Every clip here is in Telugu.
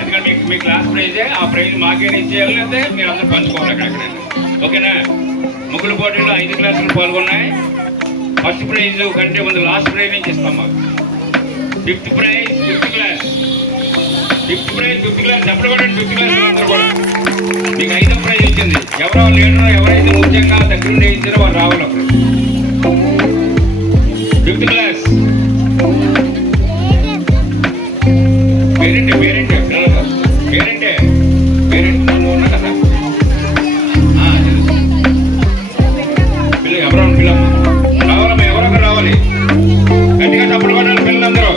ఎందుకంటే మీ క్లాస్ ప్రైజే ఆ ప్రైజ్ మాకే ఇచ్చేయాలి, లేదా మీరు అందరూ పంచుకోవాలి ఎక్కడెక్కడైనా. ఓకేనా? ముగ్గుల పోటీలో 5 క్లాసులు పాల్గొన్నాయి. ఫస్ట్ ప్రైజ్ కంటే ముందు లాస్ట్ ప్రైజ్ నుంచి ఇస్తాం. మాకు ఫిఫ్త్ ప్రైజ్ ఫిఫ్త్ క్లాస్ ఎప్పుడు కూడా ఫిఫ్త్ క్లాస్ అందరూ కూడా మీకు 5వ ప్రైజ్ వచ్చింది. ఎవరో లీడర్ ఎవరైతే ముఖ్యంగా దగ్గరుండి వేయించారో వాళ్ళు రావాలి. అప్పుడు ఫిఫ్త్ క్లాస్ పేరెంట్ ఉన్నా కదా పిల్లలు ఎవరో పిల్లమ్మ రావాలమ్మా, ఎవరొకరు రావాలి. గట్టిగా తప్పుడు కొట్టాలి పిల్లలందరూ.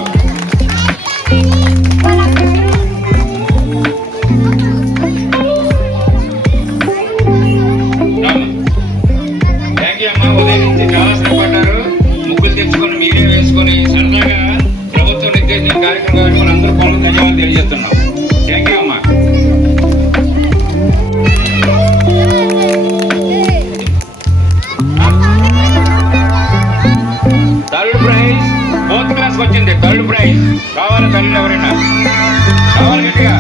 థ్యాంక్ యూ అమ్మా. ఉదయం నుంచి చాలా శ్రమపడ్డారు. ముగ్గులు తెచ్చుకొని మీరే వేసుకొని సరదాగా ప్రభుత్వం నిర్దేశించిన కార్యక్రమం మన అందరూ పనులు ధన్యవాదాలు తెలియజేస్తున్నాం. థ్యాంక్ యూ అమ్మా. థర్డ్ ప్రైజ్ 4th క్లాస్ వచ్చింది. థర్డ్ ప్రైజ్ కావాలి. తల్లి ఎవరైనా కావాలి గట్టిగా.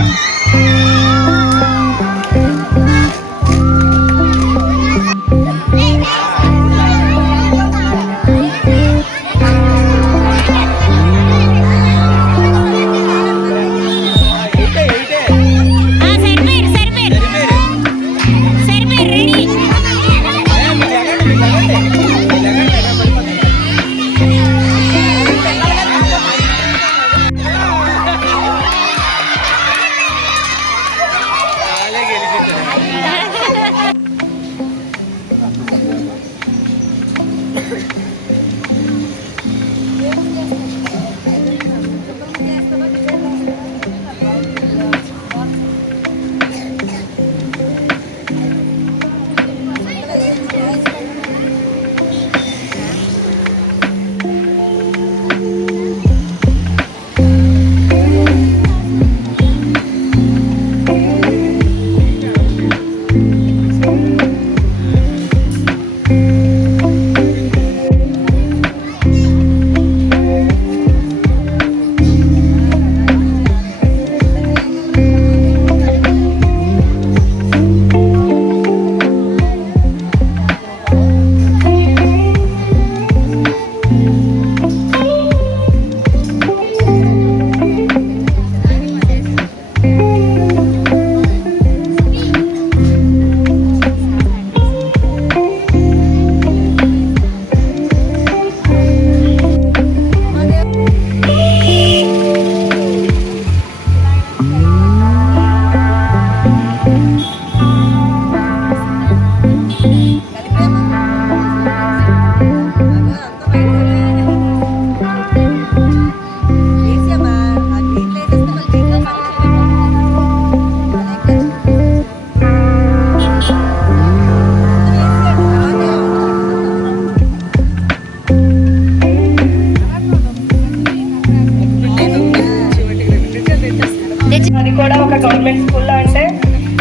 అది కూడా ఒక గవర్నమెంట్ స్కూల్లో అంటే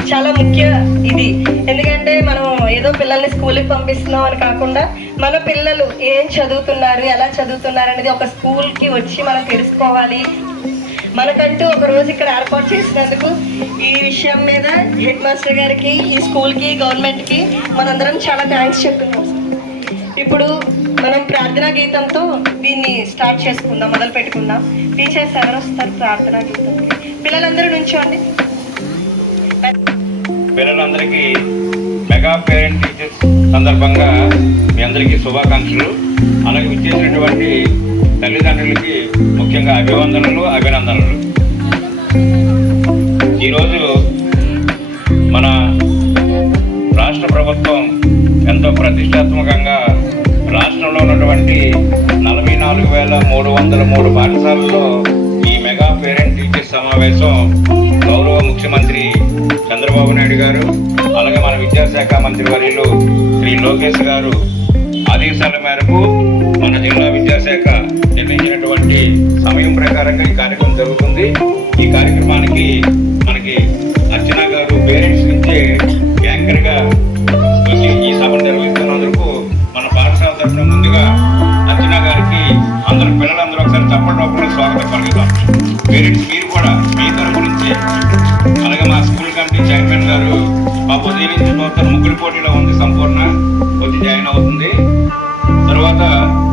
చాలా ముఖ్య ఇది. ఎందుకంటే మనం ఏదో పిల్లల్ని స్కూల్కి పంపిస్తున్నాం అని కాకుండా మన పిల్లలు ఏం చదువుతున్నారు, ఎలా చదువుతున్నారు అనేది ఒక స్కూల్కి వచ్చి మనం తెలుసుకోవాలి. మనకంటూ ఒక రోజు ఇక్కడ ఏర్పాటు చేసినందుకు ఈ విషయం మీద హెడ్ మాస్టర్ గారికి, ఈ స్కూల్కి, గవర్నమెంట్కి మనందరం చాలా థ్యాంక్స్ చెప్తున్నాం. ఇప్పుడు మనం ప్రార్థనా గీతంతో దీన్ని స్టార్ట్ చేసుకుందాం, మొదలు పెట్టుకుందాం. టీచర్స్ ఎవరు వస్తారు ప్రార్థనా గీతంకి? పిల్లలందరూ నుంచోండి. పిల్లలందరికీ మెగా పేరెంట్ టీచర్స్ సందర్భంగా మీ అందరికీ శుభాకాంక్షలు. అలాగే విచ్చేసినటువంటి తల్లిదండ్రులకి ముఖ్యంగా అభినందనలు. ఈరోజు మన రాష్ట్ర ప్రభుత్వం ఎంతో ప్రతిష్టాత్మకంగా రాష్ట్రంలో ఉన్నటువంటి 44 24,303 పాఠశాలల్లో ఈ మెగా పేరెంట్ టీచర్ సమావేశం గౌరవ ముఖ్యమంత్రి చంద్రబాబు నాయుడు గారు, అలాగే మన విద్యాశాఖ మంత్రి వర్యులు శ్రీ లోకేష్ గారు ఆదేశాల మేరకు మన జిల్లా విద్యాశాఖ నిర్ణయించినటువంటి సమయం ప్రకారంగా ఈ కార్యక్రమం జరుగుతుంది. ఈ కార్యక్రమానికి మనకి అర్చన గారు పేరెంట్స్ నుంచే యాంకర్గా వచ్చి ఈ సభను నిర్వహిస్తున్నందుకు మన పాఠశాల తరఫున ముందుగా అర్చన గారికి అందరూ పిల్లలందరూ ఒకసారి తప్పటి రూపంలో స్వాగతం పలుకుతాం. పేరెంట్స్ మీరు కూడా మీ తరఫు నుంచి, అలాగే మా స్కూల్ కమిటీ చైర్మన్ గారు పాప ఉదయం నుంచి నూతన ముగ్గురు పోటీలో ఉంది, సంపూర్ణ వచ్చి జాయిన్ అవుతుంది. తర్వాత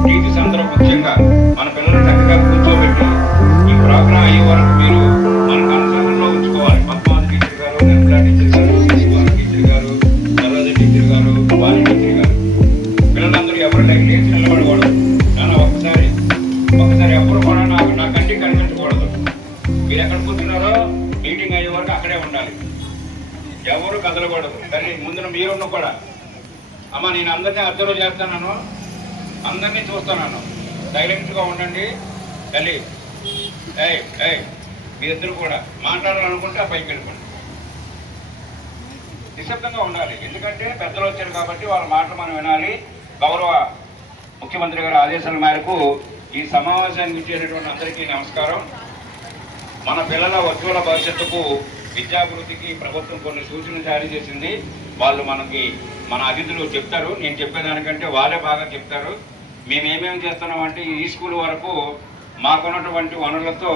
టీచర్స్ అందరూ ముఖ్యంగా మన పిల్లలు చక్కగా కూర్చోబెట్టి ఈ ప్రోగ్రాం అయ్యే వరకు మీరు మన కన్సర్న్లో ఉంచుకోవాలి. పద్మావతి టీచర్ గారు, నిర్మలా టీచర్ గారు, శ్రీనివాస టీచర్ గారు, సరోజ టీచర్ గారు, వారి టీచర్ గారు, పిల్లలందరూ ఎవరు లేచి నిలబడకూడదు. కానీ ఒక్కసారి ఎవరు కూడా నా కంటికి కనిపించకూడదు. మీరు ఎక్కడ కూర్చున్నారో మీటింగ్ అయ్యే వరకు అక్కడే ఉండాలి, ఎవరు కదలకూడదు. కానీ ముందున మీరున్న కూడా అమ్మ నేను అందరినీ అబ్జర్వ్ చేస్తున్నాను, అందరినీ చూస్తున్నాను, సైలెంట్గా ఉండండి. తల్లి మీరిద్దరు కూడా మాట్లాడాలనుకుంటే ఆ పైకి వెళ్ళిపోండి, నిశ్శబ్దంగా ఉండాలి. ఎందుకంటే పెద్దలు వచ్చారు కాబట్టి వాళ్ళ మాటలు మనం వినాలి. గౌరవ ముఖ్యమంత్రి గారి ఆదేశాల మేరకు ఈ సమావేశానికి ఇచ్చేటటువంటి అందరికీ నమస్కారం. మన పిల్లల ఉజ్వల భవిష్యత్తుకు విద్యాభివృద్ధికి ప్రభుత్వం కొన్ని సూచనలు జారీ చేసింది. వాళ్ళు మన అతిథులు చెప్తారు, నేను చెప్పేదానికంటే వాళ్ళే బాగా చెప్తారు. మేము ఏమేమి చేస్తున్నామంటే ఈ స్కూల్ వరకు మాకున్నటువంటి వనరులతో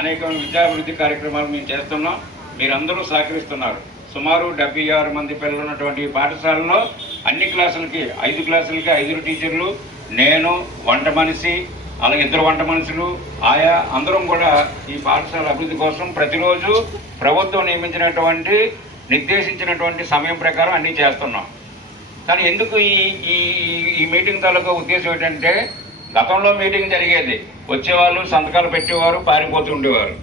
అనేక విద్యాభివృద్ధి కార్యక్రమాలు మేము చేస్తున్నాం. మీరందరూ సహకరిస్తున్నారు. సుమారు 76 మంది పిల్లలు ఉన్నటువంటి పాఠశాలలో అన్ని క్లాసులకి 5 క్లాసులకి 5 టీచర్లు, నేను, వంట మనిషి, అలాగే 2 వంట మనుషులు, ఆయా అందరం కూడా ఈ పాఠశాల అభివృద్ధి కోసం ప్రతిరోజు ప్రభుత్వం నియమించినటువంటి నిర్దేశించినటువంటి సమయం ప్రకారం అన్నీ చేస్తున్నాం. కానీ ఎందుకు ఈ మీటింగ్ తాలూకా ఉద్దేశం ఏంటంటే, గతంలో మీటింగ్ జరిగేది, వచ్చేవాళ్ళు సంతకాలు పెట్టేవారు, పారిపోతూ ఉండేవారు.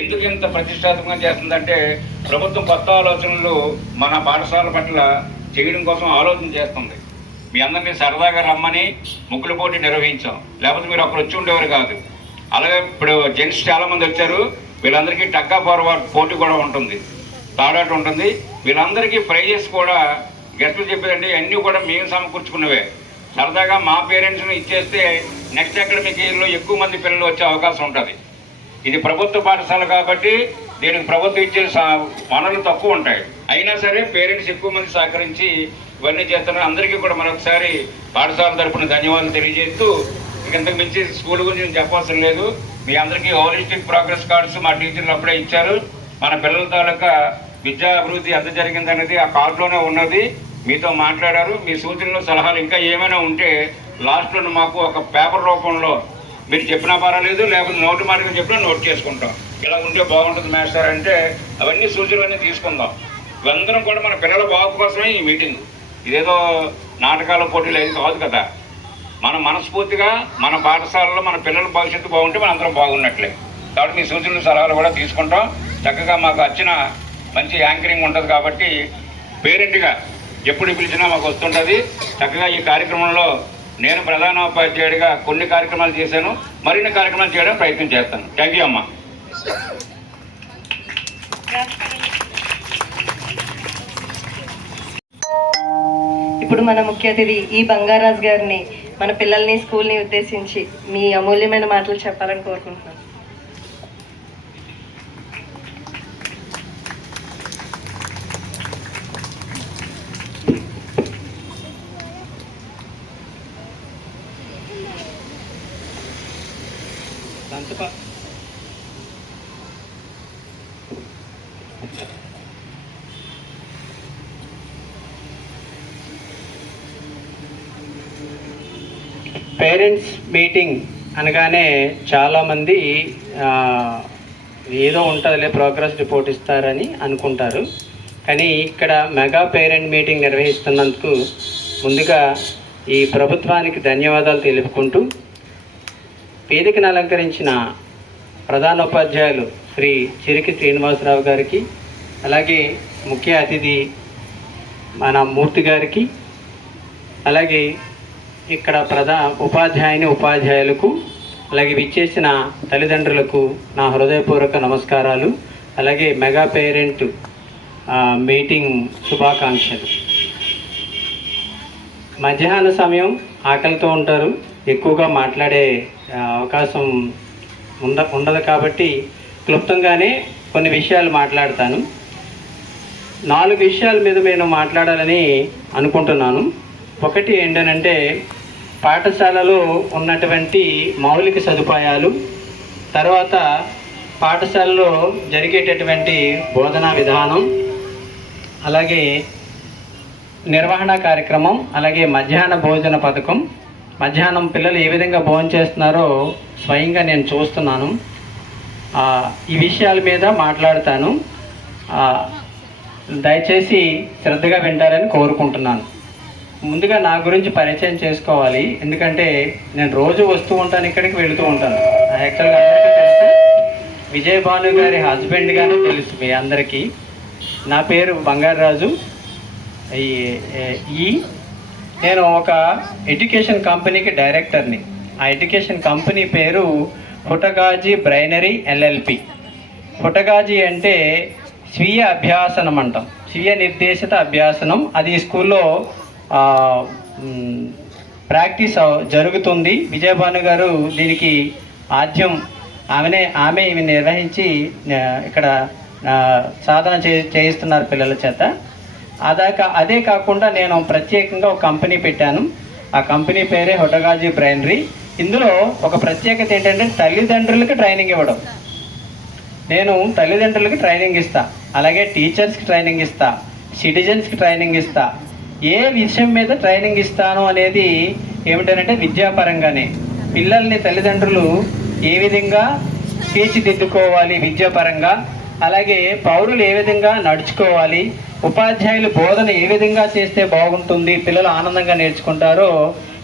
ఎందుకు ఇంత ప్రతిష్టాత్మకంగా చేస్తుందంటే ప్రభుత్వం కొత్త ఆలోచనలు మన పాఠశాల పట్ల చేయడం కోసం ఆలోచన చేస్తుంది. మీ అందరినీ సరదాగా రమ్మని ముగ్గుల పోటీ నిర్వహించాం, లేకపోతే మీరు అక్కడ వచ్చి ఉండేవారు కాదు. అలాగే ఇప్పుడు జెంట్స్ చాలామంది వచ్చారు, వీళ్ళందరికీ టగ్ ఆఫ్ వార్ పోటీ కూడా ఉంటుంది, తాడాట ఉంటుంది. వీళ్ళందరికీ ప్రైజెస్ కూడా గెస్టులు చెప్పేదండి అన్నీ కూడా మేము సమకూర్చుకున్నవే. సరదాగా మా పేరెంట్స్ని ఇచ్చేస్తే నెక్స్ట్ అకాడమిక్ ఇయర్లో ఎక్కువ మంది పిల్లలు వచ్చే అవకాశం ఉంటుంది. ఇది ప్రభుత్వ పాఠశాల కాబట్టి దీనికి ప్రభుత్వం ఇచ్చే వనరులు తక్కువ ఉంటాయి. అయినా సరే పేరెంట్స్ ఎక్కువ మంది సహకరించి ఇవన్నీ చేస్తున్నారు. అందరికీ కూడా మరొకసారి పాఠశాల తరపున ధన్యవాదాలు తెలియజేస్తూ, ఇంతకు మించి స్కూల్ గురించి నేను చెప్పవలసిన లేదు. మీ అందరికీ హోలిస్టిక్ ప్రోగ్రెస్ కార్డ్స్ మా టీచర్లు అప్పుడే ఇచ్చారు. మన పిల్లల తాలూకా విద్యా అభివృద్ధి ఎంత జరిగిందనేది ఆ కార్డులోనే ఉన్నది. మీతో మాట్లాడారు. మీ సూచనలు సలహాలు ఇంకా ఏమైనా ఉంటే లాస్ట్లో మాకు ఒక పేపర్ రూపంలో మీరు చెప్పినా పర్వాలేదు, లేకపోతే నోటు మార్గం చెప్పినా నోట్ చేసుకుంటాం. ఇలా ఉంటే బాగుంటుంది మాస్టర్ అంటే అవన్నీ సూచనలన్నీ తీసుకుందాం. ఇవందరం కూడా మన పిల్లల బాగు కోసమే ఈ మీటింగ్. ఇదేదో నాటకాల పోటీలు ఏది కాదు కదా. మనం మనస్ఫూర్తిగా మన పాఠశాలలో మన పిల్లల భవిష్యత్తు బాగుంటే మన అందరం బాగున్నట్లే. కాబట్టి మీ సూచనలు సలహాలు కూడా తీసుకుంటాం. చక్కగా మాకు వచ్చిన మంచి యాంకరింగ్ ఉంటుంది కాబట్టి పేరెంట్గా ఎప్పుడు పిలిచినా మాకు వస్తుంటుంది. చక్కగా ఈ కార్యక్రమంలో నేను ప్రధానోపాధ్యాయుడిగా కొన్ని కార్యక్రమాలు చేశాను, మరిన్ని కార్యక్రమాలు చేయడం ప్రయత్నం చేస్తాను. థ్యాంక్ యూ అమ్మా. ఇప్పుడు మన ముఖ్య అతిథి ఈ బంగారాజ్ గారిని మన పిల్లల్ని స్కూల్ని ఉద్దేశించి మీ అమూల్యమైన మాటలు చెప్పాలని కోరుకుంటున్నాను. పేరెంట్స్ మీటింగ్ అనగానే చాలామంది ఏదో ఉంటుందిలే ప్రోగ్రెస్ రిపోర్ట్ ఇస్తారని అనుకుంటారు. కానీ ఇక్కడ మెగా పేరెంట్ మీటింగ్ నిర్వహిస్తున్నందుకు ముందుగా ఈ ప్రభుత్వానికి ధన్యవాదాలు తెలుపుకుంటూ, వేదికను అలంకరించిన ప్రధానోపాధ్యాయులు శ్రీ చిరికి శ్రీనివాసరావు గారికి, అలాగే ముఖ్య అతిథి మన మూర్తి గారికి, అలాగే ఇక్కడ ఉపాధ్యాయులకు అలాగే విచ్చేసిన తల్లిదండ్రులకు నా హృదయపూర్వక నమస్కారాలు. అలాగే మెగా పేరెంట్ మీటింగ్ శుభాకాంక్షలు. మధ్యాహ్న సమయం ఆకలితో ఉంటారు, ఎక్కువగా మాట్లాడే అవకాశం ఉండదు కాబట్టి క్లుప్తంగానే కొన్ని విషయాలు మాట్లాడతాను. 4 విషయాల మీద నేను మాట్లాడాలని అనుకుంటున్నాను. ఒకటి ఏంటంటే పాఠశాలలో ఉన్నటువంటి మౌలిక సదుపాయాలు, తర్వాత పాఠశాలలో జరిగేటటువంటి బోధనా విధానం, అలాగే నిర్వహణ కార్యక్రమం, అలాగే మధ్యాహ్న భోజన పథకం. మధ్యాహ్నం పిల్లలు ఏ విధంగా భోజనం చేస్తున్నారో స్వయంగా నేను చూస్తున్నాను. ఈ విషయాల మీద మాట్లాడతాను. దయచేసి శ్రద్ధగా వింటారని కోరుకుంటున్నాను. ముందుగా నా గురించి పరిచయం చేసుకోవాలి, ఎందుకంటే నేను రోజు వస్తూ ఉంటాను, ఇక్కడికి వెళుతూ ఉంటాను. యాక్చువల్గా అందరికీ తెలుసు, విజయభాను గారి హస్బెండ్గానే తెలుసు మీ అందరికీ. నా పేరు బంగారరాజు. నేను ఒక ఎడ్యుకేషన్ కంపెనీకి డైరెక్టర్ని. ఆ ఎడ్యుకేషన్ కంపెనీ పేరు పుటగాజీ బ్రైనరీ LLP. పుటగాజీ అంటే స్వీయ అభ్యాసనం అంటాం, స్వీయ నిర్దేశిత అభ్యాసనం. అది స్కూల్లో ప్రాక్టీస్ జరుగుతుంది. విజయభాను గారు దీనికి ఆద్యం ఆమె ఇవి నిర్వహించి ఇక్కడ సాధన చేయిస్తున్నారు పిల్లల చేత. అదే కాకుండా నేను ప్రత్యేకంగా ఒక కంపెనీ పెట్టాను. ఆ కంపెనీ పేరే హుటగాజీ బ్రైనరీ. ఇందులో ఒక ప్రత్యేకత ఏంటంటే తల్లిదండ్రులకి ట్రైనింగ్ ఇవ్వడం. నేను తల్లిదండ్రులకి ట్రైనింగ్ ఇస్తా, అలాగే టీచర్స్కి ట్రైనింగ్ ఇస్తా, సిటిజన్స్కి ట్రైనింగ్ ఇస్తా. ఏ విషయం మీద ట్రైనింగ్ ఇస్తాను అనేది ఏమిటంటే విద్యాపరంగానే పిల్లల్ని తల్లిదండ్రులు ఏ విధంగా తీర్చిదిద్దుకోవాలి విద్యాపరంగా, అలాగే పౌరులు ఏ విధంగా నడుచుకోవాలి, ఉపాధ్యాయులు బోధన ఏ విధంగా చేస్తే బాగుంటుంది, పిల్లలు ఆనందంగా నేర్చుకుంటారో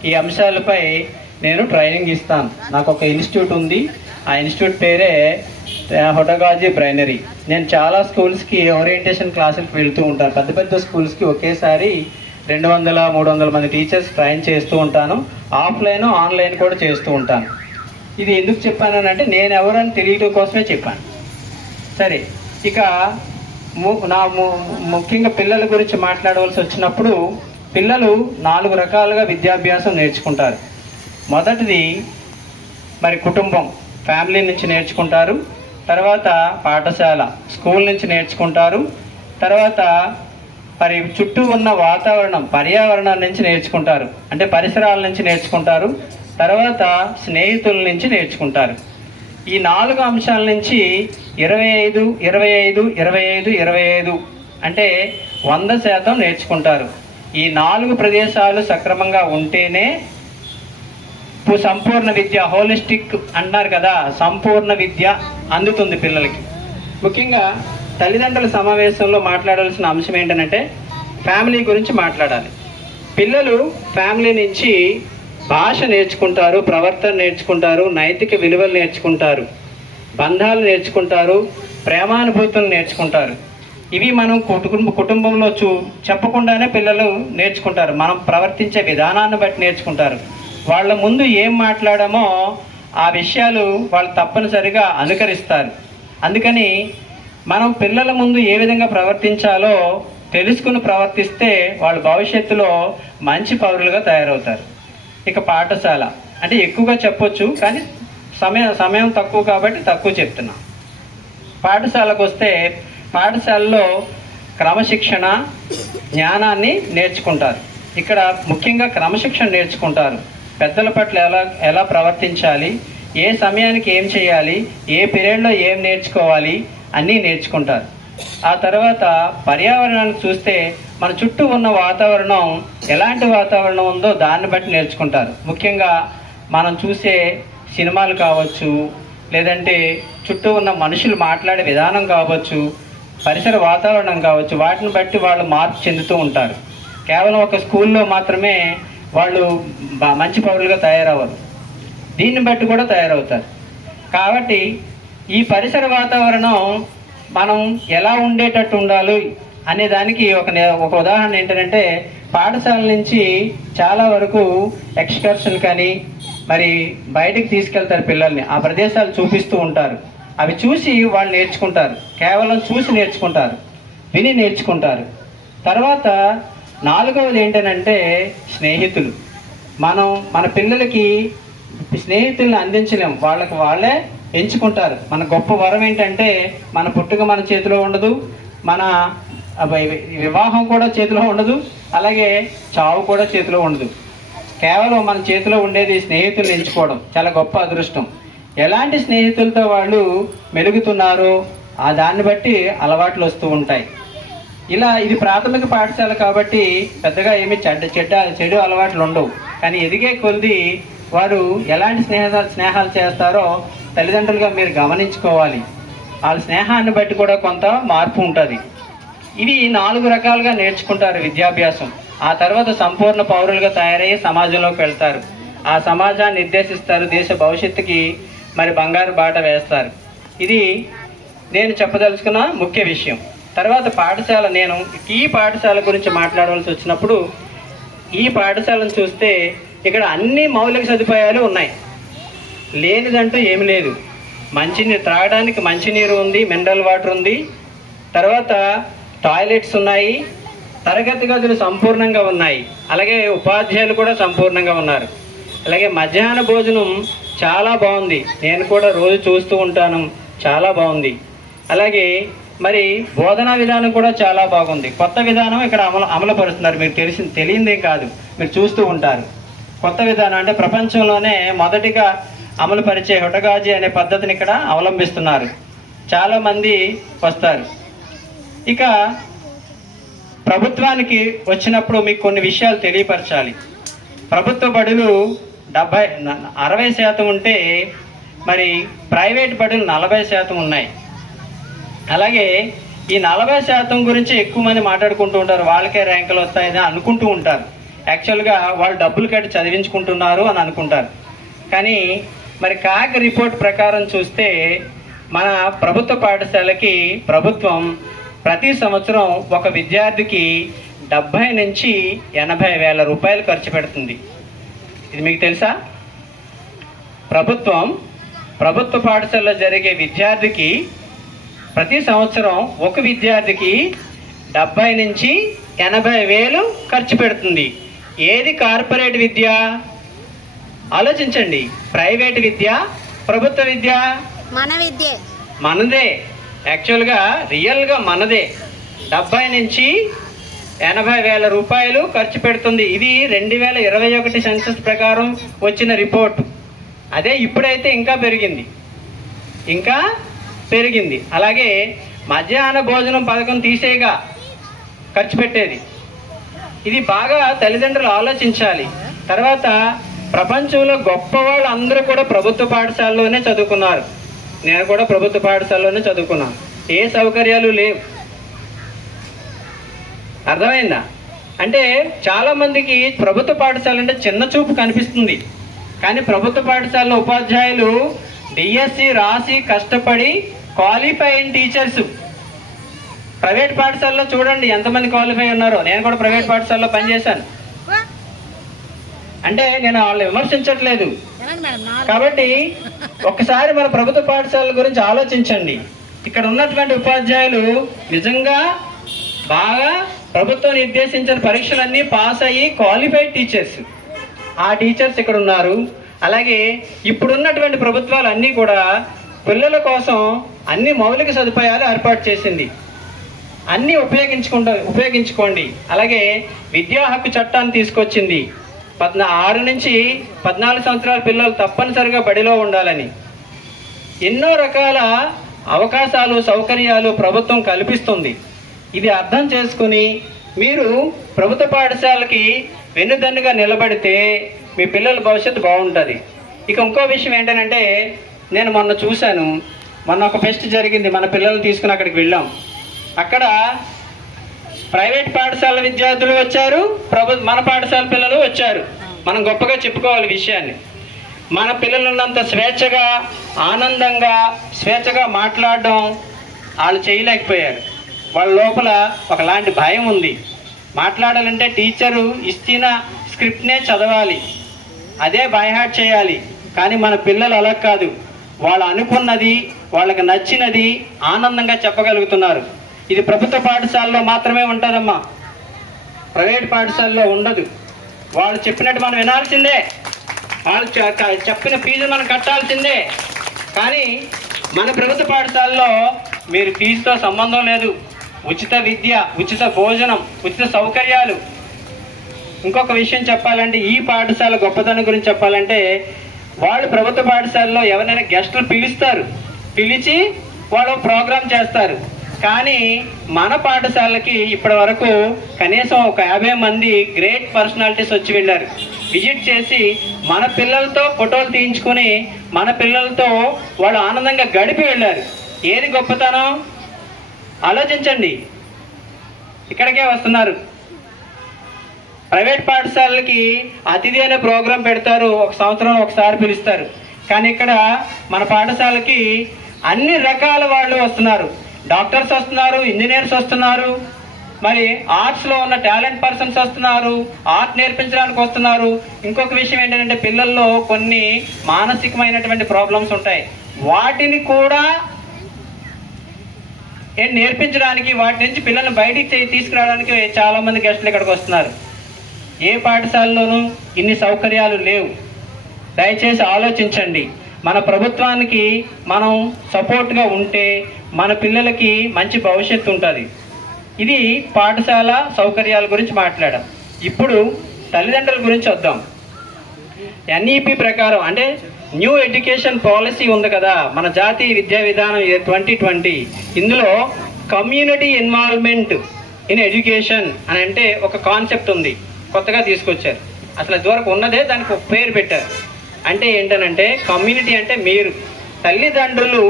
ఈ అంశాలపై నేను ట్రైనింగ్ ఇస్తాను. నాకు ఒక ఇన్స్టిట్యూట్ ఉంది, ఆ ఇన్స్టిట్యూట్ పేరే హుటగాజీ బ్రైనరీ. నేను చాలా స్కూల్స్కి ఓరియంటేషన్ క్లాసులకు వెళ్తూ ఉంటాను. పెద్ద పెద్ద స్కూల్స్కి ఒకేసారి 200-300 మంది టీచర్స్ ట్రైన్ చేస్తూ ఉంటాను. ఆఫ్లైన్ ఆన్లైన్ కూడా చేస్తూ ఉంటాను. ఇది ఎందుకు చెప్పానంటే నేను ఎవరని తెలియడం కోసమే చెప్పాను. సరే, ఇక ముఖ్యంగా పిల్లల గురించి మాట్లాడవలసి వచ్చినప్పుడు పిల్లలు 4 రకాలుగా విద్యాభ్యాసం నేర్చుకుంటారు. మొదటిది మరి కుటుంబం, ఫ్యామిలీ నుంచి నేర్చుకుంటారు. తర్వాత పాఠశాల, స్కూల్ నుంచి నేర్చుకుంటారు. తర్వాత మరి చుట్టూ ఉన్న వాతావరణం, పర్యావరణం నుంచి నేర్చుకుంటారు, అంటే పరిసరాల నుంచి నేర్చుకుంటారు. తర్వాత స్నేహితుల నుంచి నేర్చుకుంటారు. ఈ 4 అంశాల నుంచి 25 అంటే 100% నేర్చుకుంటారు. ఈ 4 ప్రదేశాలు సక్రమంగా ఉంటేనే సంపూర్ణ విద్య, హోలిస్టిక్ అంటున్నారు కదా, సంపూర్ణ విద్య అందుతుంది పిల్లలకి. ముఖ్యంగా తల్లిదండ్రుల సమావేశంలో మాట్లాడాల్సిన అంశం ఏంటంటే ఫ్యామిలీ గురించి మాట్లాడాలి. పిల్లలు ఫ్యామిలీ నుంచి భాష నేర్చుకుంటారు, ప్రవర్తన నేర్చుకుంటారు, నైతిక విలువలు నేర్చుకుంటారు, బంధాలు నేర్చుకుంటారు, ప్రేమానుభూతులు నేర్చుకుంటారు. ఇవి మనం కుటుంబంలో చెప్పకుండానే పిల్లలు నేర్చుకుంటారు. మనం ప్రవర్తించే విధానాన్ని బట్టి నేర్చుకుంటారు. వాళ్ళ ముందు ఏం మాట్లాడామో ఆ విషయాలు వాళ్ళు తప్పనిసరిగా అనుకరిస్తారు. అందుకని మనం పిల్లల ముందు ఏ విధంగా ప్రవర్తించాలో తెలుసుకుని ప్రవర్తిస్తే వాళ్ళు భవిష్యత్తులో మంచి పౌరులుగా తయారవుతారు. ఇక పాఠశాల అంటే ఎక్కువగా చెప్పొచ్చు, కానీ సమయం తక్కువ కాబట్టి తక్కువ చెప్తున్నాం. పాఠశాలకు వస్తే పాఠశాలలో క్రమశిక్షణ, జ్ఞానాన్ని నేర్చుకుంటారు. ఇక్కడ ముఖ్యంగా క్రమశిక్షణ నేర్చుకుంటారు. పెద్దల పట్ల ఎలా ప్రవర్తించాలి, ఏ సమయానికి ఏం చేయాలి, ఏ పీరియడ్లో ఏం నేర్చుకోవాలి అన్నీ నేర్చుకుంటారు. ఆ తర్వాత పర్యావరణాన్ని చూస్తే మన చుట్టూ ఉన్న వాతావరణం ఎలాంటి వాతావరణం ఉందో దాన్ని బట్టి నేర్చుకుంటారు. ముఖ్యంగా మనం చూసే సినిమాలు కావచ్చు, లేదంటే చుట్టూ ఉన్న మనుషులు మాట్లాడే విధానం కావచ్చు, పరిసర వాతావరణం కావచ్చు, వాటిని బట్టి వాళ్ళు మార్పు చెందుతూ ఉంటారు. కేవలం ఒక స్కూల్లో మాత్రమే వాళ్ళు మంచి పౌరులుగా తయారవ్వరు, దీన్ని బట్టి కూడా తయారవుతారు. కాబట్టి ఈ పరిసర వాతావరణం మనం ఎలా ఉండేటట్టు ఉండాలి అనే దానికి ఒక ఉదాహరణ ఏంటంటే పాఠశాల నుంచి చాలా వరకు ఎక్స్కర్షన్ కానీ మరి బయటికి తీసుకెళ్తారు పిల్లల్ని, ఆ ప్రదేశాలు చూపిస్తూ ఉంటారు. అవి చూసి వాళ్ళు నేర్చుకుంటారు, కేవలం చూసి నేర్చుకుంటారు, విని నేర్చుకుంటారు. తర్వాత నాలుగవది ఏంటంటే స్నేహితులు. మనం మన పిల్లలకి స్నేహితుల్ని అందించలేం, వాళ్ళకి వాళ్ళే ఎంచుకుంటారు. మన గొప్ప వరం ఏంటంటే మన పుట్టుక మన చేతిలో ఉండదు, మన వివాహం కూడా చేతిలో ఉండదు, అలాగే చావు కూడా చేతిలో ఉండదు. కేవలం మన చేతిలో ఉండేది స్నేహితుల్ని ఎంచుకోవడం చాలా గొప్ప అదృష్టం. ఎలాంటి స్నేహితులతో వాళ్ళు మెలుగుతున్నారో ఆ దాన్ని బట్టి అలవాట్లు వస్తూ ఉంటాయి. ఇలా ఇది ప్రాథమిక పాఠశాల కాబట్టి పెద్దగా ఏమి చెడు అలవాట్లు ఉండవు. కానీ ఎదిగే కొద్ది వారు ఎలాంటి స్నేహాలు చేస్తారో తల్లిదండ్రులుగా మీరు గమనించుకోవాలి. వాళ్ళ స్నేహాన్ని బట్టి కూడా కొంత మార్పు ఉంటుంది. ఇవి 4 రకాలుగా నేర్చుకుంటారు విద్యాభ్యాసం. ఆ తర్వాత సంపూర్ణ పౌరులుగా తయారయ్యి సమాజంలోకి వెళ్తారు. ఆ సమాజాన్ని నిర్దేశిస్తారు, దేశ భవిష్యత్తుకి మరి బంగారు బాట వేస్తారు. ఇది నేను చెప్పదలుచుకున్న ముఖ్య విషయం. తర్వాత పాఠశాల, నేను ఈ పాఠశాల గురించి మాట్లాడవలసి వచ్చినప్పుడు ఈ పాఠశాలను చూస్తే ఇక్కడ అన్ని మౌలిక సదుపాయాలు ఉన్నాయి, లేనిదంటూ ఏమి లేదు. మంచినీరు త్రాగడానికి మంచినీరు ఉంది, మినరల్ వాటర్ ఉంది, తర్వాత టాయిలెట్స్ ఉన్నాయి, తరగతి గదులు సంపూర్ణంగా ఉన్నాయి, అలాగే ఉపాధ్యాయులు కూడా సంపూర్ణంగా ఉన్నారు. అలాగే మధ్యాహ్న భోజనం చాలా బాగుంది, నేను కూడా రోజు చూస్తూ ఉంటాను, చాలా బాగుంది. అలాగే మరి బోధనా విధానం కూడా చాలా బాగుంది. కొత్త విధానం ఇక్కడ అమలుపరుస్తున్నారు. మీకు తెలియందేం కాదు, మీరు చూస్తూ ఉంటారు. కొత్త విధానం అంటే ప్రపంచంలోనే మొదటిగా అమలుపరిచే హుటగాజీ అనే పద్ధతిని ఇక్కడ అవలంబిస్తున్నారు. చాలామంది వస్తారు. ఇక ప్రభుత్వానికి వచ్చినప్పుడు మీకు కొన్ని విషయాలు తెలియపరచాలి. ప్రభుత్వ బడులు 60% ఉంటే మరి ప్రైవేట్ బడులు 40% ఉన్నాయి. అలాగే ఈ 40% గురించి ఎక్కువ మంది మాట్లాడుకుంటూ ఉంటారు, వాళ్ళకే ర్యాంకులు వస్తాయని అనుకుంటూ ఉంటారు. యాక్చువల్గా వాళ్ళు డబ్బులు కట్టి చదివించుకుంటున్నారు అని అనుకుంటారు. కానీ మరి కాక్ రిపోర్ట్ ప్రకారం చూస్తే మన ప్రభుత్వ పాఠశాలకి ప్రభుత్వం ప్రతి సంవత్సరం ఒక విద్యార్థికి 70 నుంచి 80 వేల రూపాయలు ఖర్చు పెడుతుంది. ఇది మీకు తెలుసా? ప్రభుత్వ పాఠశాలలో జరిగే విద్యార్థికి ప్రతి సంవత్సరం ఒక విద్యార్థికి 70 నుంచి 80 వేలు ఖర్చు పెడుతుంది. ఏది కార్పొరేట్ విద్య? ఆలోచించండి. ప్రైవేట్ విద్య, ప్రభుత్వ విద్య? మన విద్య మనదే. యాక్చువల్గా రియల్గా మనదే. 70 నుంచి 80 వేల రూపాయలు ఖర్చు పెడుతుంది. ఇది 2021 సెన్సస్ ప్రకారం వచ్చిన రిపోర్టు. అదే ఇప్పుడైతే ఇంకా పెరిగింది. అలాగే మధ్యాహ్న భోజనం పథకం తీసేగా ఖర్చు పెట్టేది. ఇది బాగా తల్లిదండ్రులు ఆలోచించాలి. తర్వాత ప్రపంచంలో గొప్ప వాళ్ళు అందరూ కూడా ప్రభుత్వ పాఠశాలలోనే చదువుకున్నారు. నేను కూడా ప్రభుత్వ పాఠశాలలోనే చదువుకున్నాను. ఏ సౌకర్యాలు లేవు. అర్థమైందా? అంటే చాలామందికి ప్రభుత్వ పాఠశాల అంటే చిన్న చూపు కనిపిస్తుంది. కానీ ప్రభుత్వ పాఠశాలలో ఉపాధ్యాయులు డిఎస్సి రాసి కష్టపడి క్వాలిఫై అయిన టీచర్స్. ప్రైవేట్ పాఠశాలలో చూడండి ఎంతమంది క్వాలిఫై ఉన్నారో. నేను కూడా ప్రైవేట్ పాఠశాలలో పనిచేశాను. అంటే నేను వాళ్ళని విమర్శించట్లేదు. కాబట్టి ఒక్కసారి మన ప్రభుత్వ పాఠశాలల గురించి ఆలోచించండి. ఇక్కడ ఉన్నటువంటి ఉపాధ్యాయులు నిజంగా బాగా ప్రభుత్వం నిర్దేశించిన పరీక్షలన్నీ పాస్ అయ్యి క్వాలిఫైడ్ టీచర్స్. ఆ టీచర్స్ ఇక్కడ ఉన్నారు. అలాగే ఇప్పుడున్నటువంటి ప్రభుత్వాలు అన్నీ కూడా పిల్లల కోసం అన్ని మౌలిక సదుపాయాలు ఏర్పాటు చేసింది. అన్నీ ఉపయోగించుకోండి. అలాగే విద్యా హక్కు చట్టాన్ని తీసుకొచ్చింది. 6 నుంచి 14 సంవత్సరాల పిల్లలు తప్పనిసరిగా బడిలో ఉండాలని. ఎన్నో రకాల అవకాశాలు, సౌకర్యాలు ప్రభుత్వం కల్పిస్తుంది. ఇది అర్థం చేసుకుని మీరు ప్రభుత్వ పాఠశాలకి వెన్నుదన్నుగా నిలబడితే మీ పిల్లల భవిష్యత్తు బాగుంటుంది. ఇక ఇంకో విషయం ఏంటంటే, నేను మొన్న చూశాను, మొన్న ఒక ఫెస్ట్ జరిగింది, మన పిల్లల్ని తీసుకుని అక్కడికి వెళ్ళాం. అక్కడ ప్రైవేట్ పాఠశాల విద్యార్థులు వచ్చారు, మన పాఠశాల పిల్లలు వచ్చారు. మనం గొప్పగా చెప్పుకోవాలి విషయాన్ని. మన పిల్లలు ఉన్నంత స్వేచ్ఛగా, ఆనందంగా, స్వేచ్ఛగా మాట్లాడడం వాళ్ళు చేయలేకపోయారు. వాళ్ళ లోపల ఒకలాంటి భయం ఉంది. మాట్లాడాలంటే టీచరు ఇచ్చిన స్క్రిప్ట్నే చదవాలి, అదే బై హార్ట్ చేయాలి. కానీ మన పిల్లలు అలా కాదు, వాళ్ళు అనుకున్నది, వాళ్ళకి నచ్చినది ఆనందంగా చెప్పగలుగుతున్నారు. ఇది ప్రభుత్వ పాఠశాలలో మాత్రమే ఉంటుందమ్మా, ప్రైవేట్ పాఠశాలలో ఉండదు. వాళ్ళు చెప్పినట్టు మనం వినాల్సిందే, వాళ్ళు చెప్పిన ఫీజు మనం కట్టాల్సిందే. కానీ మన ప్రభుత్వ పాఠశాలలో మీరు ఫీజుతో సంబంధం లేదు, ఉచిత విద్య, ఉచిత భోజనం, ఉచిత సౌకర్యాలు. ఇంకొక విషయం చెప్పాలంటే, ఈ పాఠశాల గొప్పతనం గురించి చెప్పాలంటే, వాళ్ళు ప్రభుత్వ పాఠశాలలో ఎవరైనా గెస్టులు పిలుస్తారు, పిలిచి వాళ్ళు ప్రోగ్రాం చేస్తారు. కానీ మన పాఠశాలకి ఇప్పటి వరకు కనీసం ఒక 50 మంది గ్రేట్ పర్సనాలిటీస్ వచ్చి వెళ్ళారు, విజిట్ చేసి మన పిల్లలతో ఫోటోలు తీయించుకొని మన పిల్లలతో వాళ్ళు ఆనందంగా గడిపి వెళ్ళారు. ఏది గొప్పతనం ఆలోచించండి. ఇక్కడికే వస్తున్నారు. ప్రైవేట్ పాఠశాలలకి అతిథి అనే ప్రోగ్రాం పెడతారు, ఒక సంవత్సరం ఒకసారి పిలుస్తారు. కానీ ఇక్కడ మన పాఠశాలకి అన్ని రకాల వాళ్ళు వస్తున్నారు. డాక్టర్స్ వస్తున్నారు, ఇంజనీర్స్ వస్తున్నారు, మరి ఆర్ట్స్లో ఉన్న టాలెంట్ పర్సన్స్ వస్తున్నారు, ఆర్ట్ నేర్పించడానికి వస్తున్నారు. ఇంకొక విషయం ఏంటంటే, పిల్లల్లో కొన్ని మానసికమైనటువంటి ప్రాబ్లమ్స్ ఉంటాయి, వాటిని కూడా నేర్పించడానికి, వాటి నుంచి పిల్లల్ని బయటికి తీసుకురావడానికి చాలామంది గెస్టులు ఇక్కడికి వస్తున్నారు. ఏ పాఠశాలలోనూ ఇన్ని సౌకర్యాలు లేవు. దయచేసి ఆలోచించండి. మన ప్రభుత్వానికి మనం సపోర్ట్గా ఉంటే మన పిల్లలకి మంచి భవిష్యత్తు ఉంటుంది. ఇది పాఠశాల సౌకర్యాల గురించి మాట్లాడాం. ఇప్పుడు తల్లిదండ్రుల గురించి వద్దాం. NEP ప్రకారం, అంటే న్యూ ఎడ్యుకేషన్ పాలసీ ఉంది కదా, మన జాతీయ విద్యా విధానం 2020. ఇందులో కమ్యూనిటీ ఇన్వాల్వ్మెంట్ ఇన్ ఎడ్యుకేషన్ అని అంటే ఒక కాన్సెప్ట్ ఉంది, కొత్తగా తీసుకొచ్చారు. అసలు ఇదివరకు ఉన్నదే, దానికి ఒక పేరు పెట్టారు. అంటే ఏంటనంటే, కమ్యూనిటీ అంటే మీరు తల్లిదండ్రులు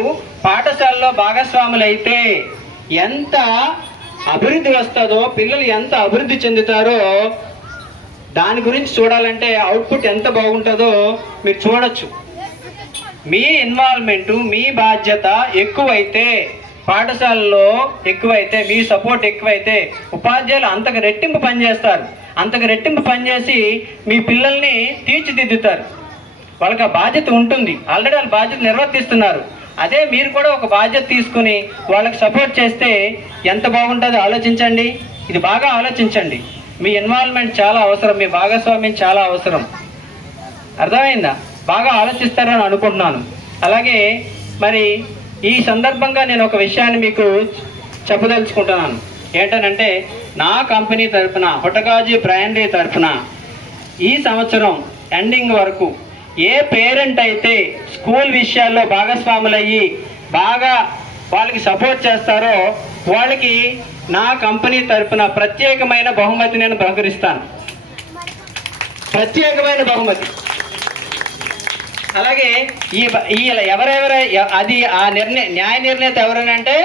పాఠశాలలో భాగస్వాములు అయితే ఎంత అభివృద్ధి వస్తుందో, పిల్లలు ఎంత అభివృద్ధి చెందుతారో దాని గురించి చూడాలంటే అవుట్పుట్ ఎంత బాగుంటుందో మీరు చూడొచ్చు. మీ ఇన్వాల్వ్మెంటు, మీ బాధ్యత ఎక్కువైతే, పాఠశాలలో ఎక్కువైతే, మీ సపోర్ట్ ఎక్కువైతే ఉపాధ్యాయులు అంతకు రెట్టింపు పనిచేస్తారు. అంతకు రెట్టింపు పనిచేసి మీ పిల్లల్ని తీర్చిదిద్దుతారు. వాళ్ళకి ఆ బాధ్యత ఉంటుంది, ఆల్రెడీ వాళ్ళ బాధ్యత నిర్వర్తిస్తున్నారు. అదే మీరు కూడా ఒక బాధ్యత తీసుకుని వాళ్ళకి సపోర్ట్ చేస్తే ఎంత బాగుంటుందో ఆలోచించండి. ఇది బాగా ఆలోచించండి. మీ ఇన్వాల్వ్మెంట్ చాలా అవసరం, మీ భాగస్వామ్యం చాలా అవసరం. అర్థమైందా? బాగా ఆలోచిస్తారని అనుకుంటున్నాను. అలాగే మరి ఈ సందర్భంగా నేను ఒక విషయాన్ని మీకు చెప్పదలుచుకుంటున్నాను. ఏంటనంటే, నా కంపెనీ తరఫున, హుటకాజీ బ్రాండీ తరఫున ఈ సంవత్సరం ఎండింగ్ వరకు ఏ పేరెంట్ అయితే స్కూల్ విషయాల్లో భాగస్వాములయ్యి బాగా వాళ్ళకి సపోర్ట్ చేస్తారో వాళ్ళకి నా కంపెనీ తరఫున ప్రత్యేకమైన బహుమతి నేను బహుకరిస్తాను. ప్రత్యేకమైన బహుమతి. అలాగే ఎవరెవరు అది ఆ న్యాయ నిర్ణేత ఎవరనంటే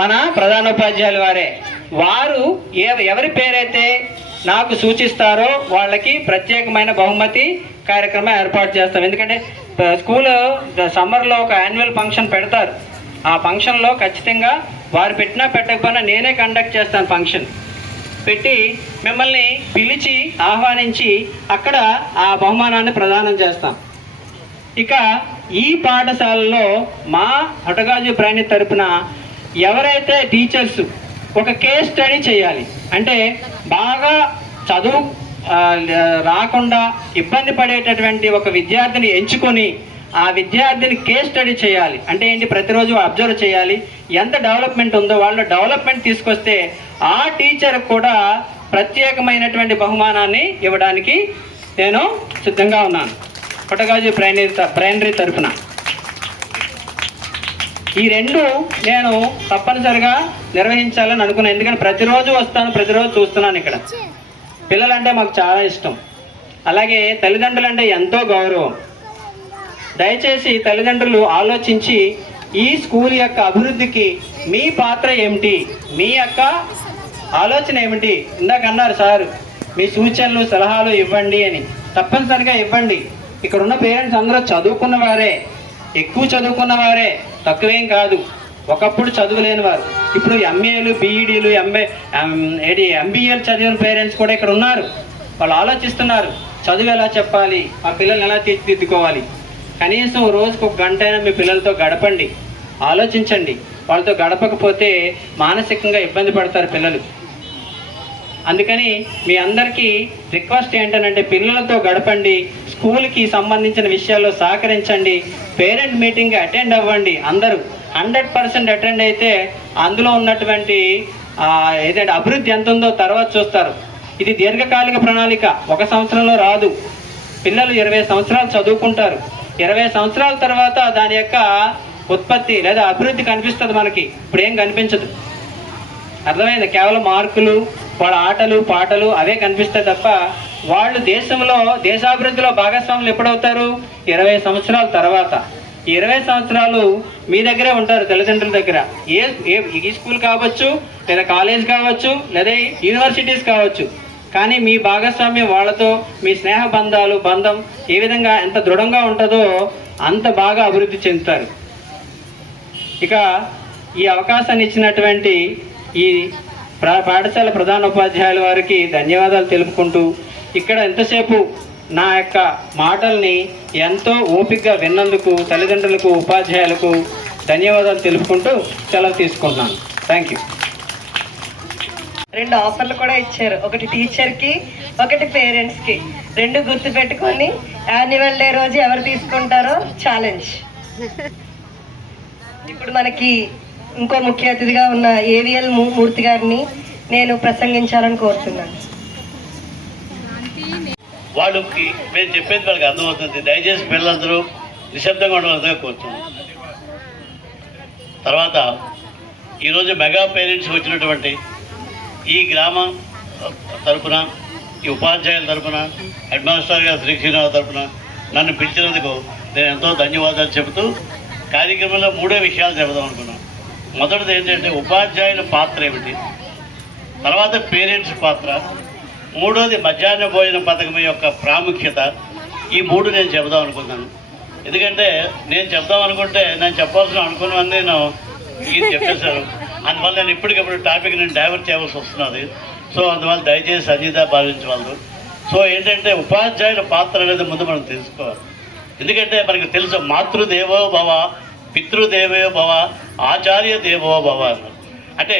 మన ప్రధానోపాధ్యాయులు వారే. వారు ఎవరి పేరైతే నాకు సూచిస్తారో వాళ్ళకి ప్రత్యేకమైన బహుమతి కార్యక్రమం ఏర్పాటు చేస్తాం. ఎందుకంటే స్కూల్ సమ్మర్లో ఒక యాన్యువల్ ఫంక్షన్ పెడతారు. ఆ ఫంక్షన్లో ఖచ్చితంగా వారు పెట్టినా పెట్టకపోయినా నేనే కండక్ట్ చేస్తాను. ఫంక్షన్ పెట్టి మిమ్మల్ని పిలిచి ఆహ్వానించి అక్కడ ఆ బహుమానాన్ని ప్రదానం చేస్తాం. ఇక ఈ పాఠశాలలో మా హుటకాజీ బ్రాండీ తరపున ఎవరైతే టీచర్స్ ఒక కేస్ స్టడీ చేయాలి, అంటే బాగా చదువు రాకుండా ఇబ్బంది పడేటటువంటి ఒక విద్యార్థిని ఎంచుకొని ఆ విద్యార్థిని కేస్ స్టడీ చేయాలి. అంటే ఏంటి, ప్రతిరోజు అబ్జర్వ్ చేయాలి, ఎంత డెవలప్మెంట్ ఉందో వాళ్ళు డెవలప్మెంట్ తీసుకొస్తే ఆ టీచర్ కూడా ప్రత్యేకమైనటువంటి బహుమానాన్ని ఇవ్వడానికి నేను సిద్ధంగా ఉన్నాను హుటకాజీ బ్రాండీ తరఫున. ఈ రెండు నేను తప్పనిసరిగా నిర్వహించాలని అనుకున్నాను. ఎందుకంటే ప్రతిరోజు వస్తాను, ప్రతిరోజు చూస్తున్నాను. ఇక్కడ పిల్లలంటే మాకు చాలా ఇష్టం, అలాగే తల్లిదండ్రులు అంటే ఎంతో గౌరవం. దయచేసి తల్లిదండ్రులు ఆలోచించి ఈ స్కూల్ యొక్క అభివృద్ధికి మీ పాత్ర ఏమిటి, మీ యొక్క ఆలోచన ఏమిటి. ఇందాక అన్నారు సార్, మీ సూచనలు సలహాలు ఇవ్వండి అని. తప్పనిసరిగా ఇవ్వండి. ఇక్కడ ఉన్న పేరెంట్స్ అందరూ చదువుకున్నవారే, ఎక్కువ చదువుకున్నవారే, తక్కువేం కాదు. ఒకప్పుడు చదువులేని వారు ఇప్పుడు ఎంఏలు బీఈడీలు ఎంబీఏలు చదివిన పేరెంట్స్ కూడా ఇక్కడ ఉన్నారు. వాళ్ళు ఆలోచిస్తున్నారు చదువు ఎలా చెప్పాలి, మా పిల్లల్ని ఎలా తీర్చిదిద్దుకోవాలి. కనీసం రోజుకు 1 గంట అయినా మీ పిల్లలతో గడపండి, ఆలోచించండి. వాళ్ళతో గడపకపోతే మానసికంగా ఇబ్బంది పడతారు పిల్లలు. అందుకని మీ అందరికీ రిక్వెస్ట్ ఏంటంటే పిల్లలతో గడపండి, స్కూల్కి సంబంధించిన విషయాల్లో సహకరించండి, పేరెంట్ మీటింగ్ అటెండ్ అవ్వండి. అందరూ 100% అటెండ్ అయితే అందులో ఉన్నటువంటి ఏదంటే అభివృద్ధి ఎంత ఉందో తర్వాత చూస్తారు. ఇది దీర్ఘకాలిక ప్రణాళిక, 1 సంవత్సరంలో రాదు. పిల్లలు 20 సంవత్సరాలు చదువుకుంటారు. 20 సంవత్సరాల తర్వాత దాని యొక్క ఉత్పత్తి లేదా అభివృద్ధి కనిపిస్తుంది మనకి. ఇప్పుడు ఏం కనిపించదు. అర్థమైంది? కేవలం మార్కులు, వాళ్ళ ఆటలు పాటలు అవే కనిపిస్తాయి తప్ప వాళ్ళు దేశాభివృద్ధిలో భాగస్వాములు ఎప్పుడవుతారు? 20 సంవత్సరాల తర్వాత. ఈ 20 సంవత్సరాలు మీ దగ్గరే ఉంటారు, తల్లిదండ్రుల దగ్గర. ఈ స్కూల్ కావచ్చు, లేదా కాలేజ్ కావచ్చు, లేదా యూనివర్సిటీస్ కావచ్చు. కానీ మీ భాగస్వామ్యం వాళ్ళతో, మీ స్నేహ బంధం ఏ విధంగా ఎంత దృఢంగా ఉంటుందో అంత బాగా అభివృద్ధి చెందుతారు. ఇక ఈ అవకాశాన్ని ఇచ్చినటువంటి ఈ పాఠశాల ప్రధాన ఉపాధ్యాయుల వారికి ధన్యవాదాలు తెలుపుకుంటూ, ఇక్కడ ఎంతసేపు నా యొక్క మాటల్ని ఎంతో ఓపికగా విన్నందుకు తల్లిదండ్రులకు, ఉపాధ్యాయులకు ధన్యవాదాలు తెలుపుకుంటూ సెలవు తీసుకుంటున్నాను. Thank you. 2 ఆఫర్లు కూడా ఇచ్చారు, ఒకటి టీచర్కి, ఒకటి పేరెంట్స్కి. 2 గుర్తుపెట్టుకొని యాన్యువల్ డే రోజు ఎవరు తీసుకుంటారో ఛాలెంజ్. ఇప్పుడు మనకి ఇంకో ముఖ్య అతిథిగా ఉన్న ఏవిఎల్ మూర్తి గారిని నేను ప్రసంగించాలని కోరుతున్నాను. వాళ్ళకి మేము చెప్పేది వాళ్ళకి అర్థమవుతుంది. దయచేసి పిల్లలందరూ నిశ్శబ్దంగా ఉండవలసిందిగా కోరుతున్నాం. తర్వాత ఈరోజు మెగా పేరెంట్స్కి వచ్చినటువంటి ఈ గ్రామం తరఫున, ఈ ఉపాధ్యాయుల తరఫున, హెడ్ మాస్టర్ గారు శ్రీ శ్రీనివాస్ తరఫున నన్ను పిలిచినందుకు నేను ఎంతో ధన్యవాదాలు చెబుతూ కార్యక్రమంలో 3 విషయాలు చెబుదాం అనుకున్నాను. మొదటిది ఏంటంటే ఉపాధ్యాయుల పాత్ర ఏమిటి, తర్వాత పేరెంట్స్ పాత్ర, 3వది మధ్యాహ్న భోజన పథకం యొక్క ప్రాముఖ్యత. ఈ 3 నేను చెబుదాం అనుకున్నాను. ఎందుకంటే నేను చెప్దాం అనుకుంటే నేను చెప్పాల్సిన అనుకున్నవన్నీ నేను చెప్పేశారు. అందువల్ల నేను ఇప్పటికప్పుడు టాపిక్ నేను డైవర్ట్ చేయవలసి వస్తున్నది. సో అందువల్ల దయచేసి అజీత భావించవలదు. సో ఏంటంటే ఉపాధ్యాయుల పాత్ర అనేది ముందు మనం తెలుసుకోవాలి. ఎందుకంటే మనకు తెలుసు, మాతృదేవో భవ, పితృదేవో భవ, ఆచార్య దేవో భవ అన్నారు. అంటే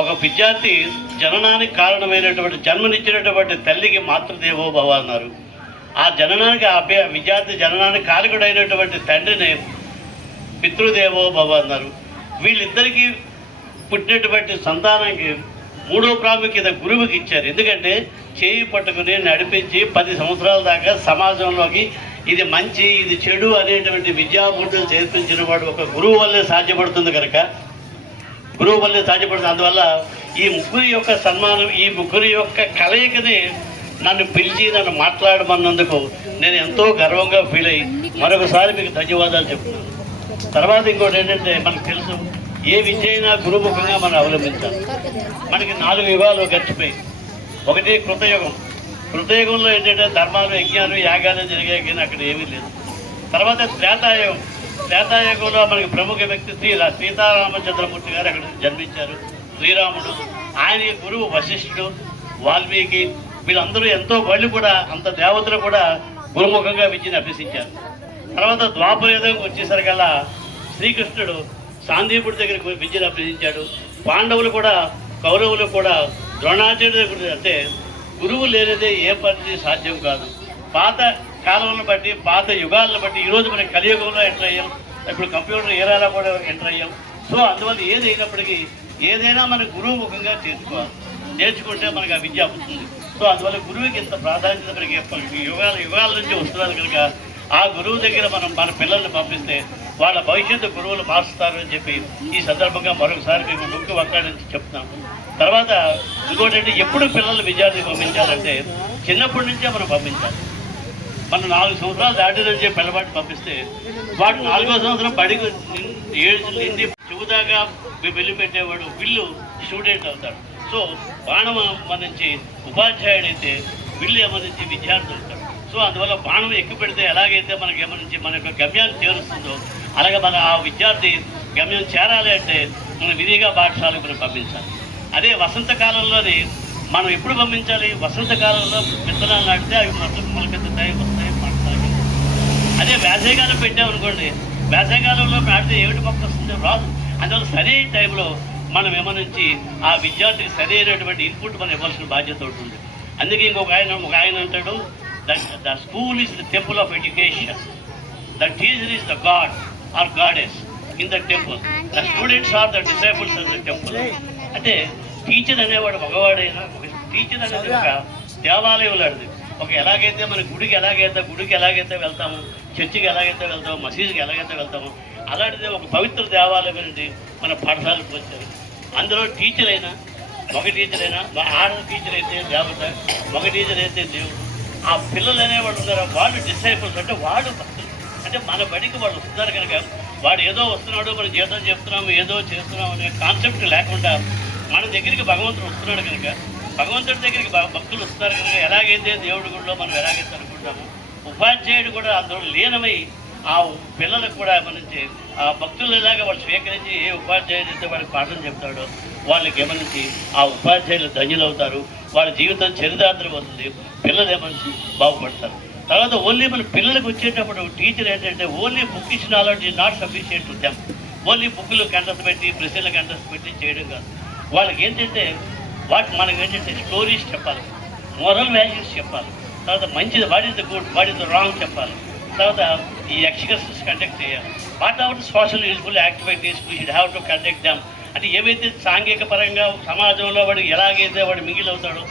ఒక విద్యార్థి జననానికి కారణమైనటువంటి, జన్మనిచ్చినటువంటి తల్లికి మాతృదేవో భవ అన్నారు. ఆ జననానికి విద్యార్థి జననానికి కారకుడైనటువంటి తండ్రిని పితృదేవో భవ అన్నారు. వీళ్ళిద్దరికీ పుట్టినటువంటి సంతానానికి 3వ ప్రాముఖ్యత గురువుకి ఇచ్చారు. ఎందుకంటే చేయి పట్టుకుని నడిపించి 10 సంవత్సరాల దాకా సమాజంలోకి ఇది మంచి, ఇది చెడు అనేటువంటి విద్యాబుద్ధులు చేర్పించిన వాడు ఒక గురువు వల్లే సాధ్యపడుతుంది కనుక, గురువు వల్లే సాధ్యపడుతుంది. అందువల్ల ఈ 3 యొక్క సన్మానం, ఈ 3 యొక్క కలయికని నన్ను పిలిచి నన్ను మాట్లాడమన్నందుకు నేను ఎంతో గర్వంగా ఫీల్ అయ్యి మరొకసారి మీకు ధన్యవాదాలు చెప్తున్నాను. తర్వాత ఇంకోటి ఏంటంటే మనకు తెలుసు, ఏ విద్య అయినా గురుముఖంగా మనం అవలంబించాలి. మనకి 4 యుగాలు గడిచిపోయి, ఒకటి కృతయుగం. కృతయుగంలో ఏంటంటే ధర్మాలు, యజ్ఞాలు, యాగాలు జరిగాయి, కానీ అక్కడ ఏమీ లేదు. తర్వాత త్రేతాయుగం. త్రేతాయుగంలో మనకి ప్రముఖ వ్యక్తి సీతారామచంద్రమూర్తి గారు అక్కడ జన్మించారు. శ్రీరాముడు, ఆయన గురువు వశిష్ఠుడు, వాల్మీకి, వీళ్ళందరూ ఎంతో వాళ్ళు కూడా, అంత దేవతలు కూడా గురుముఖంగా విద్యను అభ్యసించారు. తర్వాత ద్వాపరయుగం వచ్చేసరికల్లా శ్రీకృష్ణుడు సాందీపుడి దగ్గర విద్యను అభ్యసించాడు. పాండవులు కూడా, కౌరవులు కూడా ద్రోణాచార్యుడి దగ్గర. అంటే గురువు లేనిదే ఏ పని సాధ్యం కాదు. పాత కాలంలో బట్టి, పాత యుగాలను బట్టి ఈరోజు మనకి కలియుగంలో ఎంటర్ అయ్యాం, ఇప్పుడు కంప్యూటర్ ఏరాలో కూడా ఎంటర్ అయ్యాం. సో అందువల్ల ఏదైనప్పటికీ ఏదైనా మన గురువు ముఖంగా నేర్చుకుంటే మనకు ఆ విద్య అవుతుంది. సో అందువల్ల గురువుకి ఇంత ప్రాధాన్యత మనకి యుగాల నుంచి వస్తున్నారు కనుక ఆ గురువు దగ్గర మనం మన పిల్లల్ని పంపిస్తే వాళ్ళ భవిష్యత్తు గురువులు మారుస్తారు అని చెప్పి ఈ సందర్భంగా మరొకసారి మీకు ముఖ్య వక్కాల నుంచి చెప్తున్నాం. తర్వాత ఇంకోటి అంటే, ఎప్పుడు పిల్లలు విద్యార్థికి పంపించాలంటే చిన్నప్పటి నుంచే మనం పంపించాలి. మనం 4 సంవత్సరాలు దాటి నుంచి పిల్లవాడిని పంపిస్తే వాడు 4వ సంవత్సరం బడికి నిండి చెబుదాకా వెళ్ళిపెట్టేవాడు వీళ్ళు స్టూడెంట్ అవుతాడు. సో బాణం సంబంధించి ఉపాధ్యాయుడు అయితే వీళ్ళు సంబంధించి విద్యార్థి అవుతాడు. సో అందువల్ల బాణం ఎక్కువ పెడితే ఎలాగైతే మనకి ఏమనించి మన యొక్క గమ్యాన్ని చేరుస్తుందో అలాగే మన ఆ విద్యార్థి గమ్యం చేరాలి అంటే మనం విధిగా పాఠశాలకు మనం పంపించాలి. అదే వసంతకాలంలోని మనం ఎప్పుడు పంపించాలి? వసంతకాలంలో విత్తనాలు నాటితే అవి మొలకెత్తుతాయి, వస్తాయి, పండుతాయి. అదే వేసవికాలం పెట్టామనుకోండి, వేసవికాలంలో నాటితే ఏమిటి మొక్క వస్తుందో రాదు. అందువల్ల సరైన టైంలో మనం ఏమనుంచి ఆ విద్యార్థికి సరైనటువంటి ఇన్పుట్ మనం ఇవ్వాల్సిన బాధ్యత ఉంటుంది. అందుకే ఒక ఆయన అంటాడు, the school is the temple of education, the teacher is the god or goddess in the temple, the students are the disciples of the temple. అంటే టీచర్ అనేవాడు మగవాడైనా, ఒక టీచర్ అనేది ఒక దేవాలయం లాంటిది. ఎలాగైతే మన గుడికి ఎలాగైతే వెళ్తాము, చర్చికి ఎలాగైతే వెళ్తాము, మసీదుకి ఎలాగైతే వెళ్తాము, అలాంటిది ఒక పవిత్ర దేవాలయం అనేది మన పాఠశాలకు వచ్చారు. అందులో టీచర్ అయినా, మగ టీచర్ అయినా, ఆడ టీచర్ అయితే దేవత, మగ టీచర్ అయితే దేవుడు. ఆ పిల్లలు అనేవాళ్ళు ఉన్నారు, వాళ్ళు డిసైపుల్స్, అంటే వాళ్ళు భక్తులు. అంటే మన బడికి వాళ్ళు వస్తున్నారు కనుక వాడు ఏదో వస్తున్నాడు, మనం జీతం చెప్తున్నాము, ఏదో చేస్తున్నాం అనే కాన్సెప్ట్ లేకుండా మన దగ్గరికి భగవంతుడు వస్తున్నాడు కనుక, భగవంతుడి దగ్గరికి భక్తులు వస్తున్నారు కనుక, ఎలాగైతే దేవుడి గుడిలో మనం ఎలాగైతే అనుకుంటామో, ఉపాధ్యాయుడు కూడా అందులో లీనమై ఆ పిల్లలకు కూడా గమనించి ఆ భక్తులు ఎలాగ వాళ్ళు స్వీకరించి ఏ ఉపాధ్యాయుడు అయితే వాళ్ళకి పాఠం చెప్తాడో వాళ్ళకి గమనించి ఆ ఉపాధ్యాయులు ధన్యులవుతారు, వాళ్ళ జీవితం చరితార్థం అవుతుంది, పిల్లలు ఏమనించి బాగుపడతారు. తర్వాత ఓన్లీ మన పిల్లలకు వచ్చేటప్పుడు టీచర్ ఏంటంటే only bookish knowledge is not sufficient to them. Only బుక్లు కంటెస్ట్ పెట్టి, ప్రశ్నలు కంటెస్ట్ పెట్టి చేయడం కాదు. వాళ్ళకి ఏంటంటే మనకి ఏంటంటే స్టోరీస్ చెప్పాలి, మోరల్ వాల్యూస్ చెప్పాలి, తర్వాత మంచిది what is the good, what is the wrong చెప్పాలి. తర్వాత ఈ ఎక్స్కర్షన్స్ కండక్ట్ చేయాలి. What are social useful activities we should have to conduct them. అంటే ఏవైతే సాంఘిక పరంగా సమాజంలో వాడు ఎలాగైతే వాడు మిగిలవుతాడో,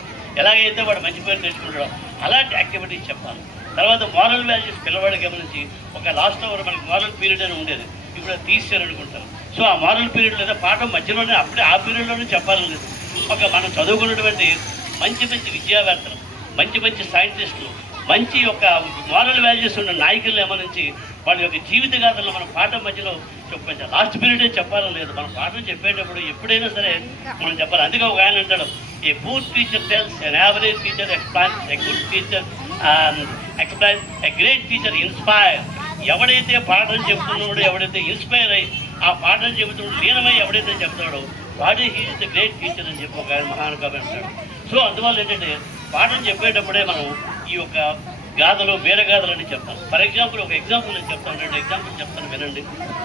ఎలాగైతే వాడు మంచి పేరు తెచ్చుకుంటాడో అలాంటి యాక్టివిటీస్ చెప్పాలి. తర్వాత మోరల్ వాల్యూస్ పిల్లవాడికి గమనించి ఒక లాస్ట్ అవర్ మనకి మోరల్ పీరియడ్ అని ఉండేది, ఇప్పుడు తీసారు అనుకుంటాం. సో ఆ మోరల్ పీరియడ్ లేదా పాఠం మధ్యలోనే అప్పుడే ఆ పీరియడ్లోనే చెప్పాలని లేదు. మనం చదువుకున్నటువంటి మంచి విద్యావేత్తలు, మంచి సైంటిస్టులు, మంచి మోరల్ వాల్యూస్ ఉన్న నాయకులు ఏమనించి వాళ్ళ యొక్క జీవిత గాథలను మనం పాఠం మధ్యలో చెప్పాలి. లాస్ట్ పీరియడే చెప్పాలని లేదు, మనం పాఠం చెప్పేటప్పుడు ఎప్పుడైనా సరే మనం చెప్పాలి. అందుకే ఒక ఆయన అంటాడు, a poor teacher tells, N average teacher explains, a good teacher explains, a great teacher inspire. ఎవడైతే పాఠం చెప్తున్నాడో, ఎవడైతే ఇన్స్పైర్ అయ్యి ఆ పాఠం చెబుతున్నాడు, లీనమై ఎవడైతే చెప్తాడో వాడే he is the great teacher అని చెప్పి ఒక ఆయన మహానుభావి అంటాడు. సో అందువల్ల ఏంటంటే పాఠం చెప్పేటప్పుడే మనం ఈ యొక్క గాథలు, బీరగాథలు అని చెప్తాం. ఫర్ ఎగ్జాంపుల్ ఒక ఎగ్జాంపుల్ నేను చెప్తాను, 2 ఎగ్జాంపుల్ చెప్తాను వినండి.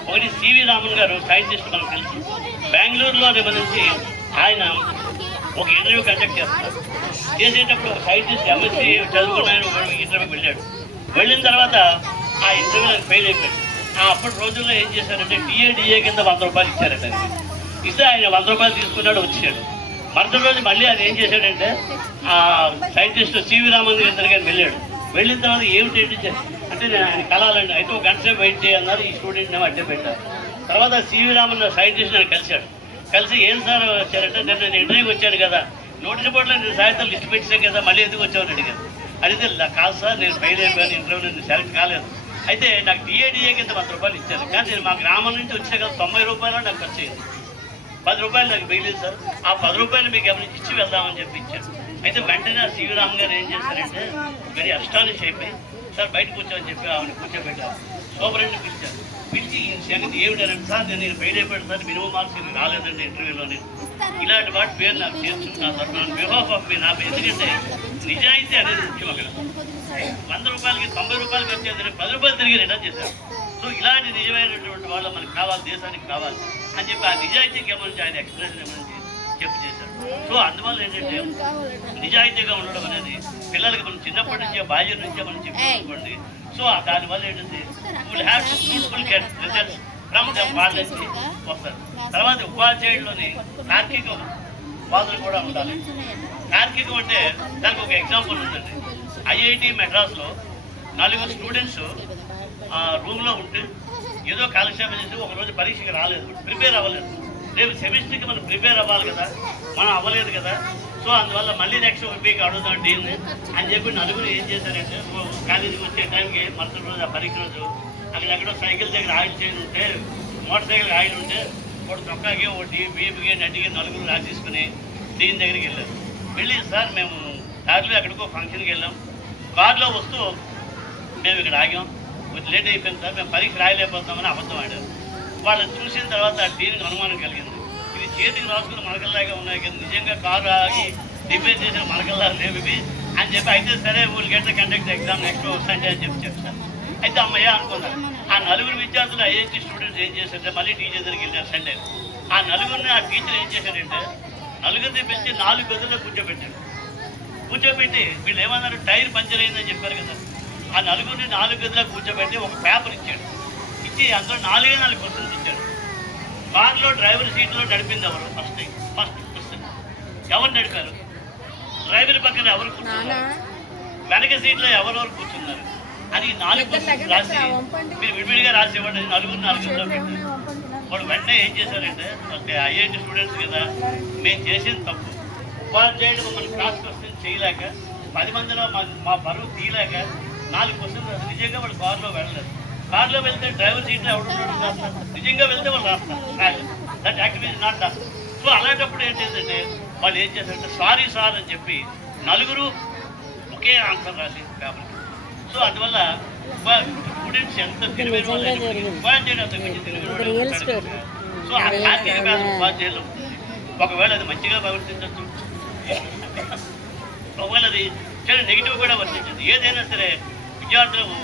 ఒకటి సివి రామన్ గారు, సైంటిస్ట్, మనకు తెలుసు. బెంగళూరులో నిబంధించి ఆయన ఒక ఇంటర్వ్యూ కండక్ట్ చేస్తారు. చేసేటప్పుడు ఒక సైంటిస్ట్ ఎంఎస్సీ చదువుకున్న ఆయన ఒక ఇంటర్వ్యూకి వెళ్ళాడు. వెళ్ళిన తర్వాత ఆ ఇంటర్వ్యూ ఫెయిల్ అయిపోయాడు. అప్పటి రోజుల్లో ఏం చేశారంటే టీఏ కింద 100 రూపాయలు ఇచ్చారట. ఇస్తే ఆయన 100 రూపాయలు తీసుకున్నాడు, వచ్చాడు. మరుసటి రోజు మళ్ళీ ఆయన ఏం చేశాడంటే ఆ సైంటిస్ట్ సివి రామన్ గారి దగ్గరికి వెళ్ళాడు. వెళ్ళిన తర్వాత ఏమిటి అంటే నేను ఆయన కలాలండి, అయితే ఒక గంట సేపు వెయిట్ చేయన్నారు, ఈ స్టూడెంట్ ఏమో అడ్డే పెట్టారు. తర్వాత సివి రామన్ సైంటిస్ట్ నేను కలిశాడు. కలిసి ఏం సార్ వచ్చారంటే, నేను ఇంటర్వ్యూకి వచ్చాను కదా, నోటీస్ బోర్డులో నేను సాయంత్రం లిస్ట్ పెట్టాను కదా, మళ్ళీ ఎందుకు వచ్చామని అడిగాను. అడిగితే కాదు సార్, నేను ఫెయిల్ అయిపోయాను, ఇంటర్వ్యూ నేను సెలెక్ట్ కాలేదు. అయితే నాకు టీఏ కింద 100 రూపాయలు ఇచ్చారు, కానీ నేను మా గ్రామం నుంచి వచ్చే కదా 90 రూపాయలు నాకు ఖర్చు అయింది. 10 రూపాయలు నాకు మిగిలింది సార్, ఆ 10 రూపాయలు మీకు గమనించి ఇచ్చి వెళ్దామని చెప్పి ఇచ్చారు. అయితే వెంటనే సివి రామ్ గారు ఏం చేశారంటే వెరీ అస్టానిష్ అయిపోయి, సార్ బయటకు వచ్చామని చెప్పి ఆమెను కూర్చోబెట్టారు. సూపరెంట్ని పిలిచారు. పిలిచి ఈ సంగతి ఏమిటారంటే, సార్ నేను ఫెయిల్ అయిపోయాను సార్, మినిమం మార్క్స్ ఇది రాలేదండి ఇంటర్వ్యూలోనే, ఇలాంటి వాటి పేరు నాకు చేర్చుకున్నా సార్, నా బిహాఫ్ ఆఫ్ మీ నా ఎందుకంటే నిజాయితీ అనేది ముఖ్యం. అక్కడ 100 రూపాయలకి 90 రూపాయలకి వచ్చేది 10 రూపాయలు తిరిగి రిటర్న్ చేశారు. సో ఇలాంటి నిజమైనటువంటి వాళ్ళు మనకు కావాలి, దేశానికి కావాలి అని చెప్పి ఆ నిజాయితీకి ఏమని ఆయన ఎక్స్ప్రెషన్ ఏమని చెప్పి చేశారు. సో అందువల్ల ఏంటంటే నిజాయితీగా ఉండడం అనేది పిల్లలకి మనం చిన్నప్పటి నుంచే, బాల్యం నుంచే మనం చెప్పుకోండి. సో దానివల్ల ఏంటంటే will have to beautiful results from the వాళ్ళకి వస్తారు. తర్వాత ఉపాధ్యాయుల్లోని తార్కిక వాదులు కూడా ఉండాలి. తార్కికం అంటే దానికి ఒక ఎగ్జాంపుల్ ఉందండి. ఐఐటి మెడ్రాస్లో 4 స్టూడెంట్స్ రూమ్లో ఉంటే ఏదో కాలక్షేపం చేసి ఒకరోజు పరీక్షకి రాలేదు, ప్రిపేర్ అవ్వలేదు. రేపు సెమిస్టర్కి మనం ప్రిపేర్ అవ్వాలి కదా, మనం అవ్వలేదు కదా. సో అందువల్ల మళ్ళీ నెక్స్ట్ వీక్ అడుగుతాం డీల్ని అని చెప్పి 4 ఏం చేశారంటే, కాలేజీకి వచ్చే టైంకి మరుసటి రోజు ఆ పరీక్ష రోజు అక్కడెక్కడో సైకిల్ దగ్గర ఆయిల్ చేయని ఉంటే, మోటార్ సైకిల్ ఆయిల్ ఉంటే ఒకటి చొక్కాకి, ఒకటి బీపుకి, నటికి 4 రాసేసుకుని దీని దగ్గరికి వెళ్ళారు. వెళ్ళి సార్ మేము దారిలో ఎక్కడికో ఫంక్షన్కి వెళ్ళాం, కారులో వస్తూ మేము ఇక్కడ ఆగాం, కొంచెం లేట్ అయిపోయింది సార్, మేము పరీక్ష రాయలేకపోతామని అబద్ధం ఆడారు. వాళ్ళని చూసిన తర్వాత ఆ డీన్కి అనుమానం కలిగింది. ఇవి చేతికి రాసుకుని మరకల్లాగా ఉన్నాయి కదా, నిజంగా కారు ఆగి రిపేర్ చేసిన మరకల్లా లేవు ఇవి అని చెప్పి, అయితే సరే వీళ్ళు get conduct exam next Sunday అని చెప్పి చెప్తారు. అయితే అమ్మయ్య అనుకున్నారు. ఆ నలుగురు విద్యార్థులు ఐఐటి స్టూడెంట్స్ ఏం చేశారంటే మళ్ళీ టీచర్ దగ్గరికి వెళ్ళారు సండే. ఆ నలుగురిని ఆ టీచర్ ఏం చేశాడంటే నలుగురిని పిలిచి 4 గదుల్లో కూర్చోబెట్టాడు. కూర్చోబెట్టి వీళ్ళు ఏమన్నారు, టైర్ పంచర్ అయిందని చెప్పారు కదా, ఆ నలుగురిని 4 గదుల్లో కూర్చోబెట్టి ఒక పేపర్ ఇచ్చాడు. ఇచ్చి అందులో 4 క్వశ్చన్స్ ఇచ్చాడు. కార్లో డ్రైవర్ సీట్లో నడిపింది ఎవరు? ఫస్ట్ క్వశ్చన్ ఎవరు నడిపారు? డ్రైవర్ పక్కన ఎవరు కూర్చున్నారు? వెనక సీట్లో ఎవరెవరు కూర్చున్నారు అని 4 క్వశ్చన్స్ రాసి మీరు విడివిడిగా రాసి ఇవ్వండి. 4 గదుల్లో పెట్టారు. వాళ్ళు వెంటనే ఏం చేశారంటే, ఐఐటి స్టూడెంట్స్ కదా, మేము చేసిన తప్పు, ఉపాధ్యాయుడు మమ్మల్ని క్లాస్ క్వశ్చన్ చేయలేక 10 మందిలో మా బరువు తీయలేక 4 క్వశ్చన్స్ రాస్తారు. నిజంగా వాళ్ళు కారులో వెళ్ళలేదు. కారులో వెళ్తే డ్రైవర్ సీట్లో ఎవడున్నాడు రాస్తారు, నిజంగా వెళ్తే వాళ్ళు రాస్తారు. దట్ యాక్టివిటీ నాట్ డా. సో అలాంటప్పుడు ఏంటంటే వాళ్ళు ఏం చేశారంటే సారీ సార్ అని చెప్పి 4 ఒకే ఆన్సర్ రాసి పేపర్కి. సో అందువల్ల స్టూడెంట్స్ ఎంత తెలివైన వాళ్ళు, ఉపాధ్యాయుడు అంత మంచి తెలివైన వాళ్ళు. సో ఆ కార్తీక వ్యాసం ఉపాధ్యాయులు ఒకవేళ అది మంచిగా ప్రవర్తించవచ్చు, ఒకవేళ అది చాలా నెగిటివ్ కూడా వర్తించదు. ఏదైనా సరే విద్యార్థులకు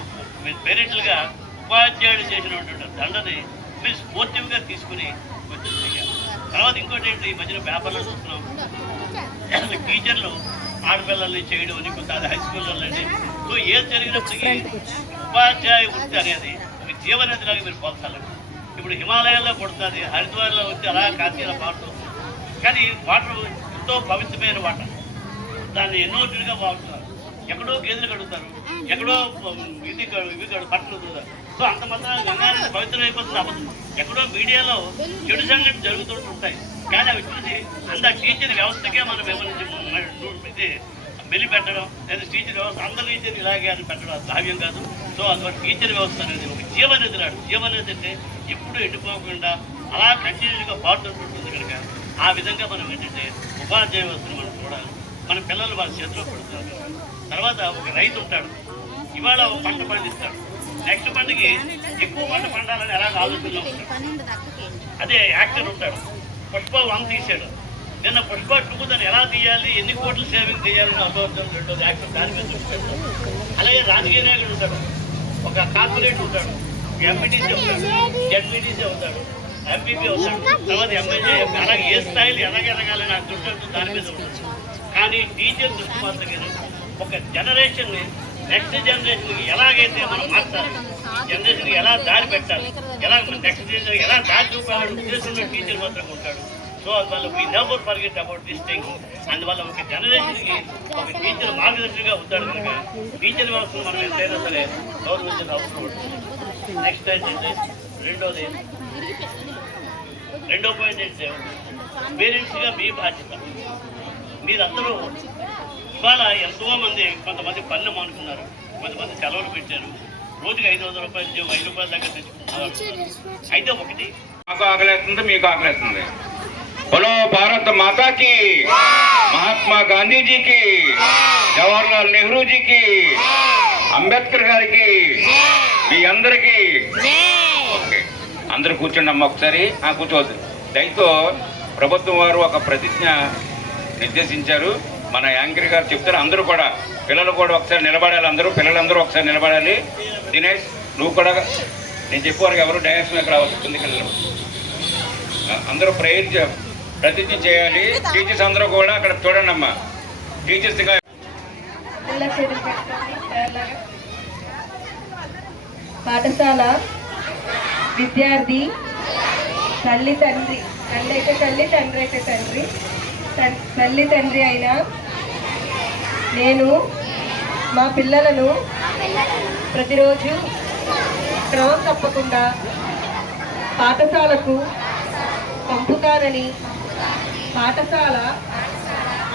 పేరెంట్లుగా ఉపాధ్యాయుడు చేసినటువంటి దండని మీరు స్పోర్టివ్గా తీసుకుని కొంచెం చెయ్యాలి. తర్వాత ఇంకోటి ఏంటి, ఈ మధ్యన పేపర్లో చూస్తున్నాం టీచర్లు ఆడపిల్లల్ని చేయడం అని, కొంత అది హై స్కూల్లో. సో ఏది జరిగినప్పటికీ ఉపాధ్యాయ వృత్తి అనేది ఒక జీవనదిలాగా మీరు పోల్చాలండి. ఇప్పుడు హిమాలయాల్లో కొడుతుంది, హరిద్వార్లో వచ్చి అలా కాశీలో పారుతుంది. కానీ వాటర్ ఎంతో పవిత్రమైన వాటర్, దాన్ని ఎన్నో చెడుగా వాడుతున్నారు. ఎక్కడో గేదెలు కడుగుతారు, ఎక్కడో ఇవి బట్టలు వదులుతారు. సో అంత మాత్రం గంగా నది పవిత్రమైపోతుంది అవ్వదు. ఎక్కడో మీడియాలో చెడు సంఘటన జరుగుతుంటాయి. కానీ అవి చూసి అంత టీచర్ వ్యవస్థకే మనం ఇది మెలిపెట్టడం, లేదా టీచర్ వ్యవస్థ అందరి టీచర్ ఇలాగే అని పెట్టడం అది భావ్యం కాదు. సో అందువల్ల టీచర్ వ్యవస్థ అనేది ఒక జీవనది నాడు. జీవనది అంటే ఎప్పుడు ఎండిపోకుండా అలా కంటిన్యూగా పాడుతుంటుంది కనుక ఆ విధంగా మనం ఏంటంటే ఉపాధ్యాయ వ్యవస్థను మనం చూడాలి. మన పిల్లలు వాళ్ళ చేతిలో పడుతున్నారు. తర్వాత ఒక రైతు ఉంటాడు, ఇవాళ ఒక పంట పండిస్తాడు, నెక్స్ట్ పంటకి ఎక్కువ పంట పండాలని ఎలా ఆలోచనలో ఉంటాడు. అదే యాక్టర్ ఉంటాడు, పుష్ప 1 తీసాడు, నిన్న పుష్ప 2 దాన్ని ఎలా తీయాలి, ఎన్ని కోట్లు సేవింగ్ చేయాలని ఆలోచన రెండోది యాక్టర్ దాని మీద చూస్తాడు. అలాగే రాజకీయ నాయకుడు ఉంటాడు, ఒక కార్పొరేట్ ఉంటాడు, ఒక ఎంపీటీసీ ఉంటాడు, జడ్పీటీసీ అవుతాడు, ఎంపీపీ అవుతాడు, తర్వాత ఎమ్మెల్యే, అలాగే ఏ స్థాయిలో ఎలాగెలగాలని నాకు దృష్టి దాని మీద ఉంటుంది. కానీ టీచర్ దృష్టి మాత్రం ఒక జనరేషన్ని నెక్స్ట్ జనరేషన్కి ఎలాగైతే మనం మార్చాలి, జనరేషన్కి ఎలా దారి పెట్టాలి, ఎలా నెక్స్ట్ జనరేషన్ ఎలా దారి చూపాలని ఉద్దేశంలో టీచర్ మాత్రం ఉంటాడు. సో అందువల్ల we never forget about this thing. అందువల్ల ఒక జనరేషన్కి ఒక టీచర్ మార్గదర్శిగా ఉంటాడు కనుక టీచర్ వ్యవస్థను మనం ఎంతైనా సరే గౌరవించిన అవసరం ఉంటుంది. నెక్స్ట్ ఏంటంటే రెండో పాయింట్ ఏంటంటే పేరెంట్స్గా మీ బాధ్యత. మీరందరూ ఇవాళ ఎంతోమంది, కొంతమంది పనులు మానుకున్నారు, కొంతమంది సెలవులు పెట్టారు, రోజుకి 500 రూపాయలు 5 రూపాయల దగ్గర తెచ్చుకుంటున్నారు. అయితే ఒకటి, మాకు ఆకలేస్తుంది, మీకు ఆకలేస్తుంది. బోలో భారత్ మాతాకి, మహాత్మా గాంధీజీకి, జవహర్లాల్ నెహ్రూజీకి, అంబేద్కర్ గారికి, మీ అందరికీ. ఓకే, అందరూ కూర్చోండి అమ్మ ఒకసారి. కూర్చోవద్దు. దయతో ప్రభుత్వం వారు ఒక ప్రతిజ్ఞ నిర్దేశించారు. మన యాంకర్ గారు చెప్తారు. అందరూ కూడా, పిల్లలు కూడా ఒకసారి నిలబడాలి. పిల్లలందరూ ఒకసారి నిలబడాలి. దినేష్, నువ్వు కూడా నేను చెప్పేవారికి ఎవరు డ్యాన్స్ మీద రావచ్చు. పిల్లలు అందరూ ప్రతిజ్ఞ చేయాలి. టీచర్స్ అందరూ కూడా అక్కడ చూడండి అమ్మా. టీచర్స్గా పాఠశాల విద్యార్థి, తల్లి తండ్రి, తల్లి అయితే తల్లి, తండ్రి అయితే తండ్రి, తల్లి తండ్రి అయినా నేను మా పిల్లలను ప్రతిరోజు క్రమం తప్పకుండా పాఠశాలకు పంపుతానని, పాఠశాల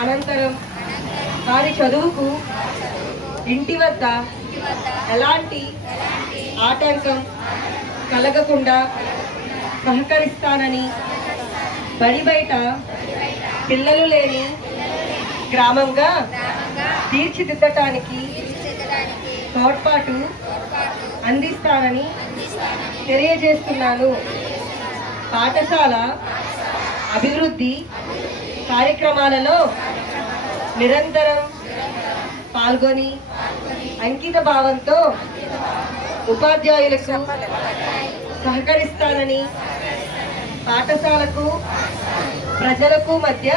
అనంతరం వారి చదువుకు ఇంటి వద్ద ఎలాంటి ఆటంకం కలగకుండా సహకరిస్తానని, బడి బయట పిల్లలు లేని గ్రామంగా తీర్చిదిద్దటానికి తోడ్పాటు అందిస్తానని తెలియజేస్తున్నాను. పాఠశాల అభివృద్ధి కార్యక్రమాలలో నిరంతరం పాల్గొని అంకిత భావంతో ఉపాధ్యాయులకు సహకరిస్తానని, పాఠశాలకు ప్రజలకు మధ్య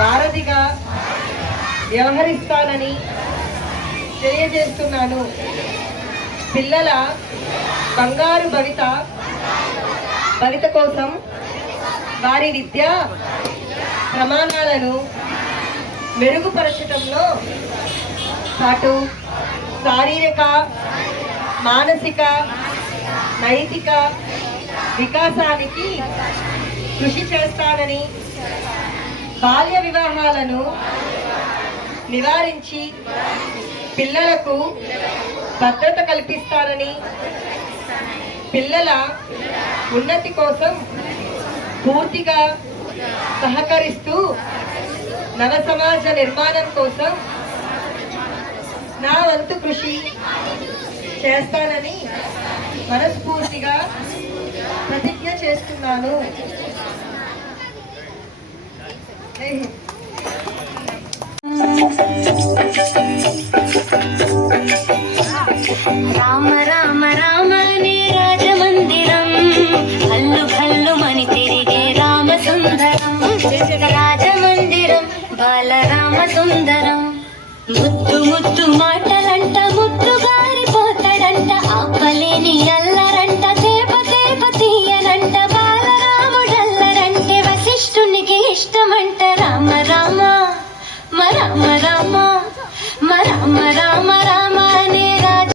వారధిగా వ్యవహరిస్తానని తెలియజేస్తున్నాను. పిల్లల బంగారు భవిత కోసం వారి విద్యా ప్రమాణాలను మెరుగుపరచడంలో పాటు శారీరక, మానసిక, నైతిక వికాసానికి కృషి చేస్తానని, బాల్య వివాహాలను నివారించి పిల్లలకు భద్రత కల్పిస్తానని, పిల్లల ఉన్నతి కోసం పూర్తిగా సహకరిస్తూ నవ సమాజ నిర్మాణం కోసం నా వంతు కృషి చేస్తానని మనస్ఫూర్తిగా ప్రతిజ్ఞ చేస్తున్నాను. జై హింద్. రామ రామ రామనే రాజమందిరం, హల్లు హల్లు మని తిరిగే రామ సుందరం. రాజమందిరం బాలరామ సుందరం. ముద్దు ముద్దు మాటలంట, ముద్దు గారిపోతాడంట, ఆపలేని అల్లరంట, తేప తేప తీయనంట, బాలరాముడల్లరంటే వశిష్ఠునికి ఇష్టమంట. రామ రామ రామ రామ రామ రామ రామ అనే రాజ.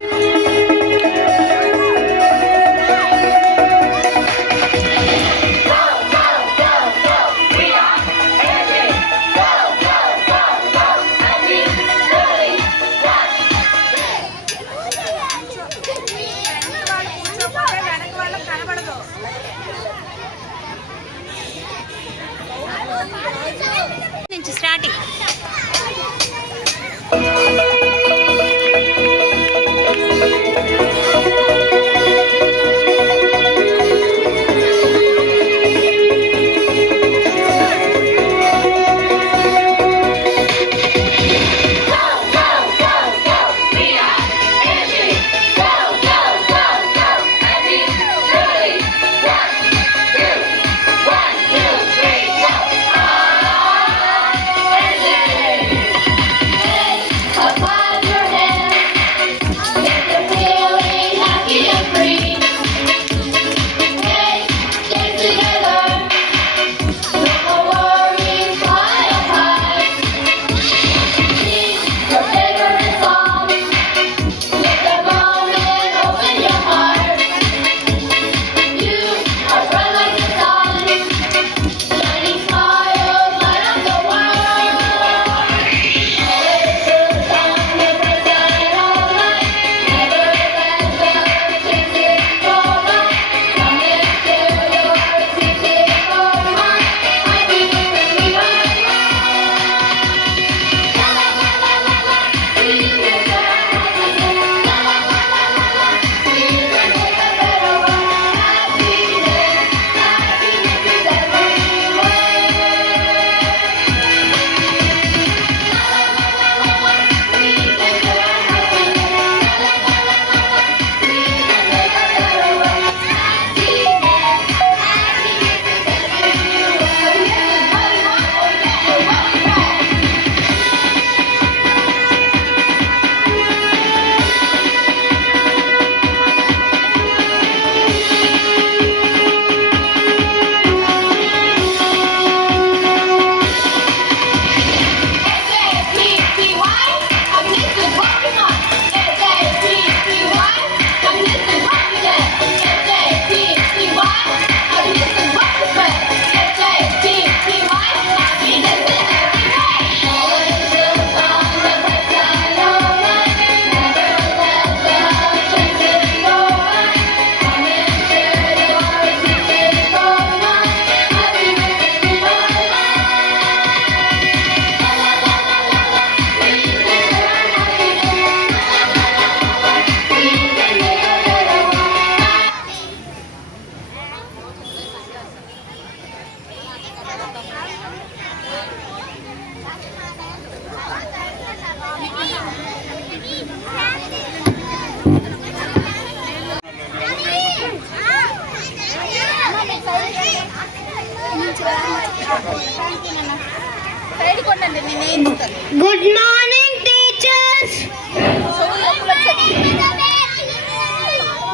Good morning, teachers.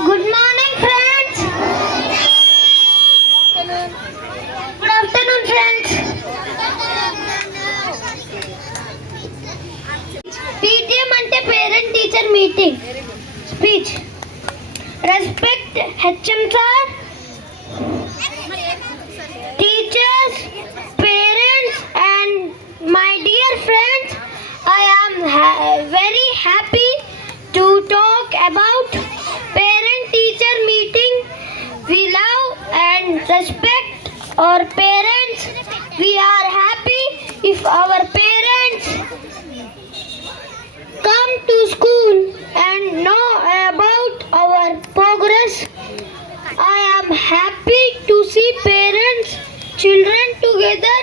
Good morning, friends. Good afternoon, friends. PTM ante parent teacher meeting. Speech. Respect HM sir, teachers, parents, and my dear friends. I am very happy to talk about parent-teacher meeting. We love and respect our parents. We are happy if our parents come to school and know about our progress. I am happy to see parents, children together.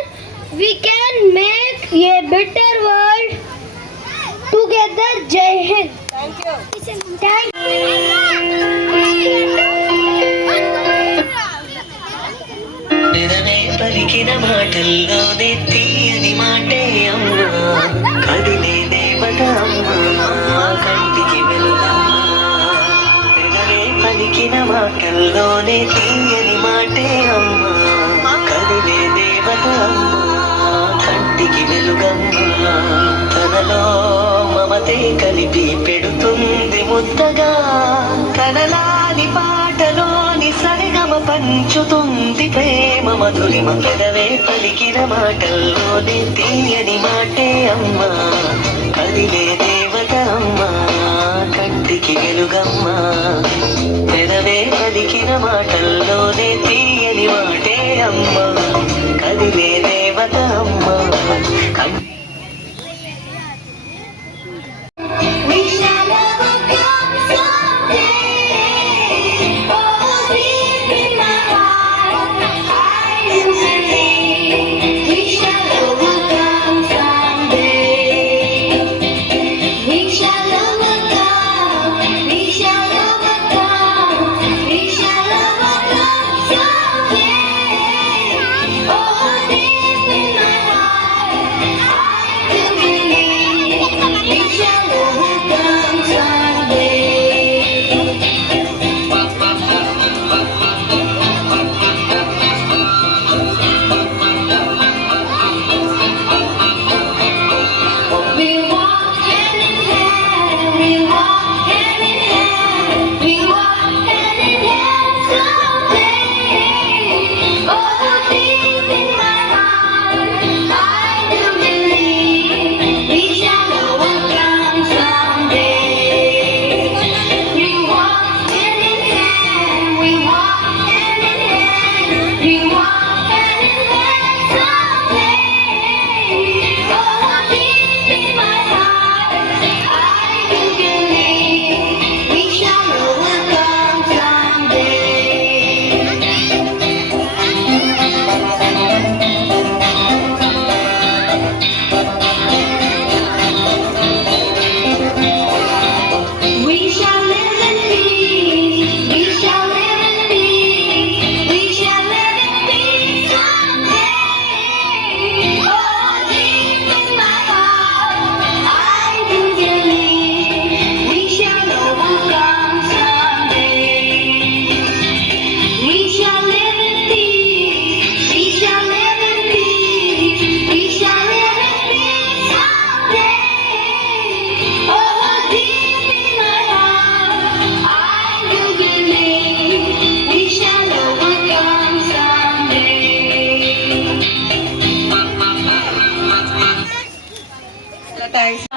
We can make a better world together. Jai Hind. Thank you. పెదవే పలికిన మాటల్లోనే తీయని మాటే అమ్మా కదిలే దేవత అమ్మా కంటికి వెలుగమ్మా పెదవే పలికిన మాటల్లోనే తీయని మాటే అమ్మా కదిలే దేవత అమ్మా కంటికి వెలుగమ్మా తనలో మమతే కలిపి పెడుతుంది ముద్దగా తనలాని పాటలోని సరిగమ పంచుతుంది ప్రేమ మధురిమ పెదవే పలికిన మాటల్లోనే తీయని మాటే అమ్మా కదిలే దేవత అమ్మా కంటికి వెలుగమ్మా పెదవే పలికిన మాటల్లోనే తీయని మాటే అమ్మా కదిలే దేవత అమ్మా We shall overcome someday. Oh, deep in my heart, I do believe we shall overcome someday. We shall overcome. We shall overcome. We shall overcome someday. Oh, deep in my heart, I do believe we shall overcome someday. We walk hand in hand, we walk hand in hand, we walk hand in hand someday. Oh, deep in my heart, I do believe we shall overcome someday. We walk hand in hand, we walk hand in hand, we walk hand in hand someday. Oh, deep in my heart, I do believe we shall overcome someday. We shall live in peace. We shall live in peace. We shall live in peace someday. Oh, deep in my heart, I do believe we shall overcome someday. We shall live in peace. We shall live in peace. We shall live in peace someday. Oh, deep in my heart, I do believe we shall overcome someday. Thanks.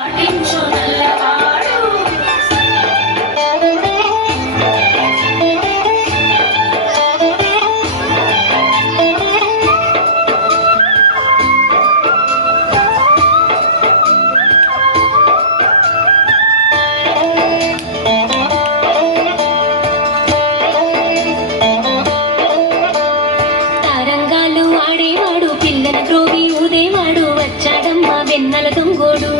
తరంగాలు ఆడేవాడు పిల్లల త్రోవి ఊదేవాడు వచ్చాడమ్మా వెన్నెల దొంగోడు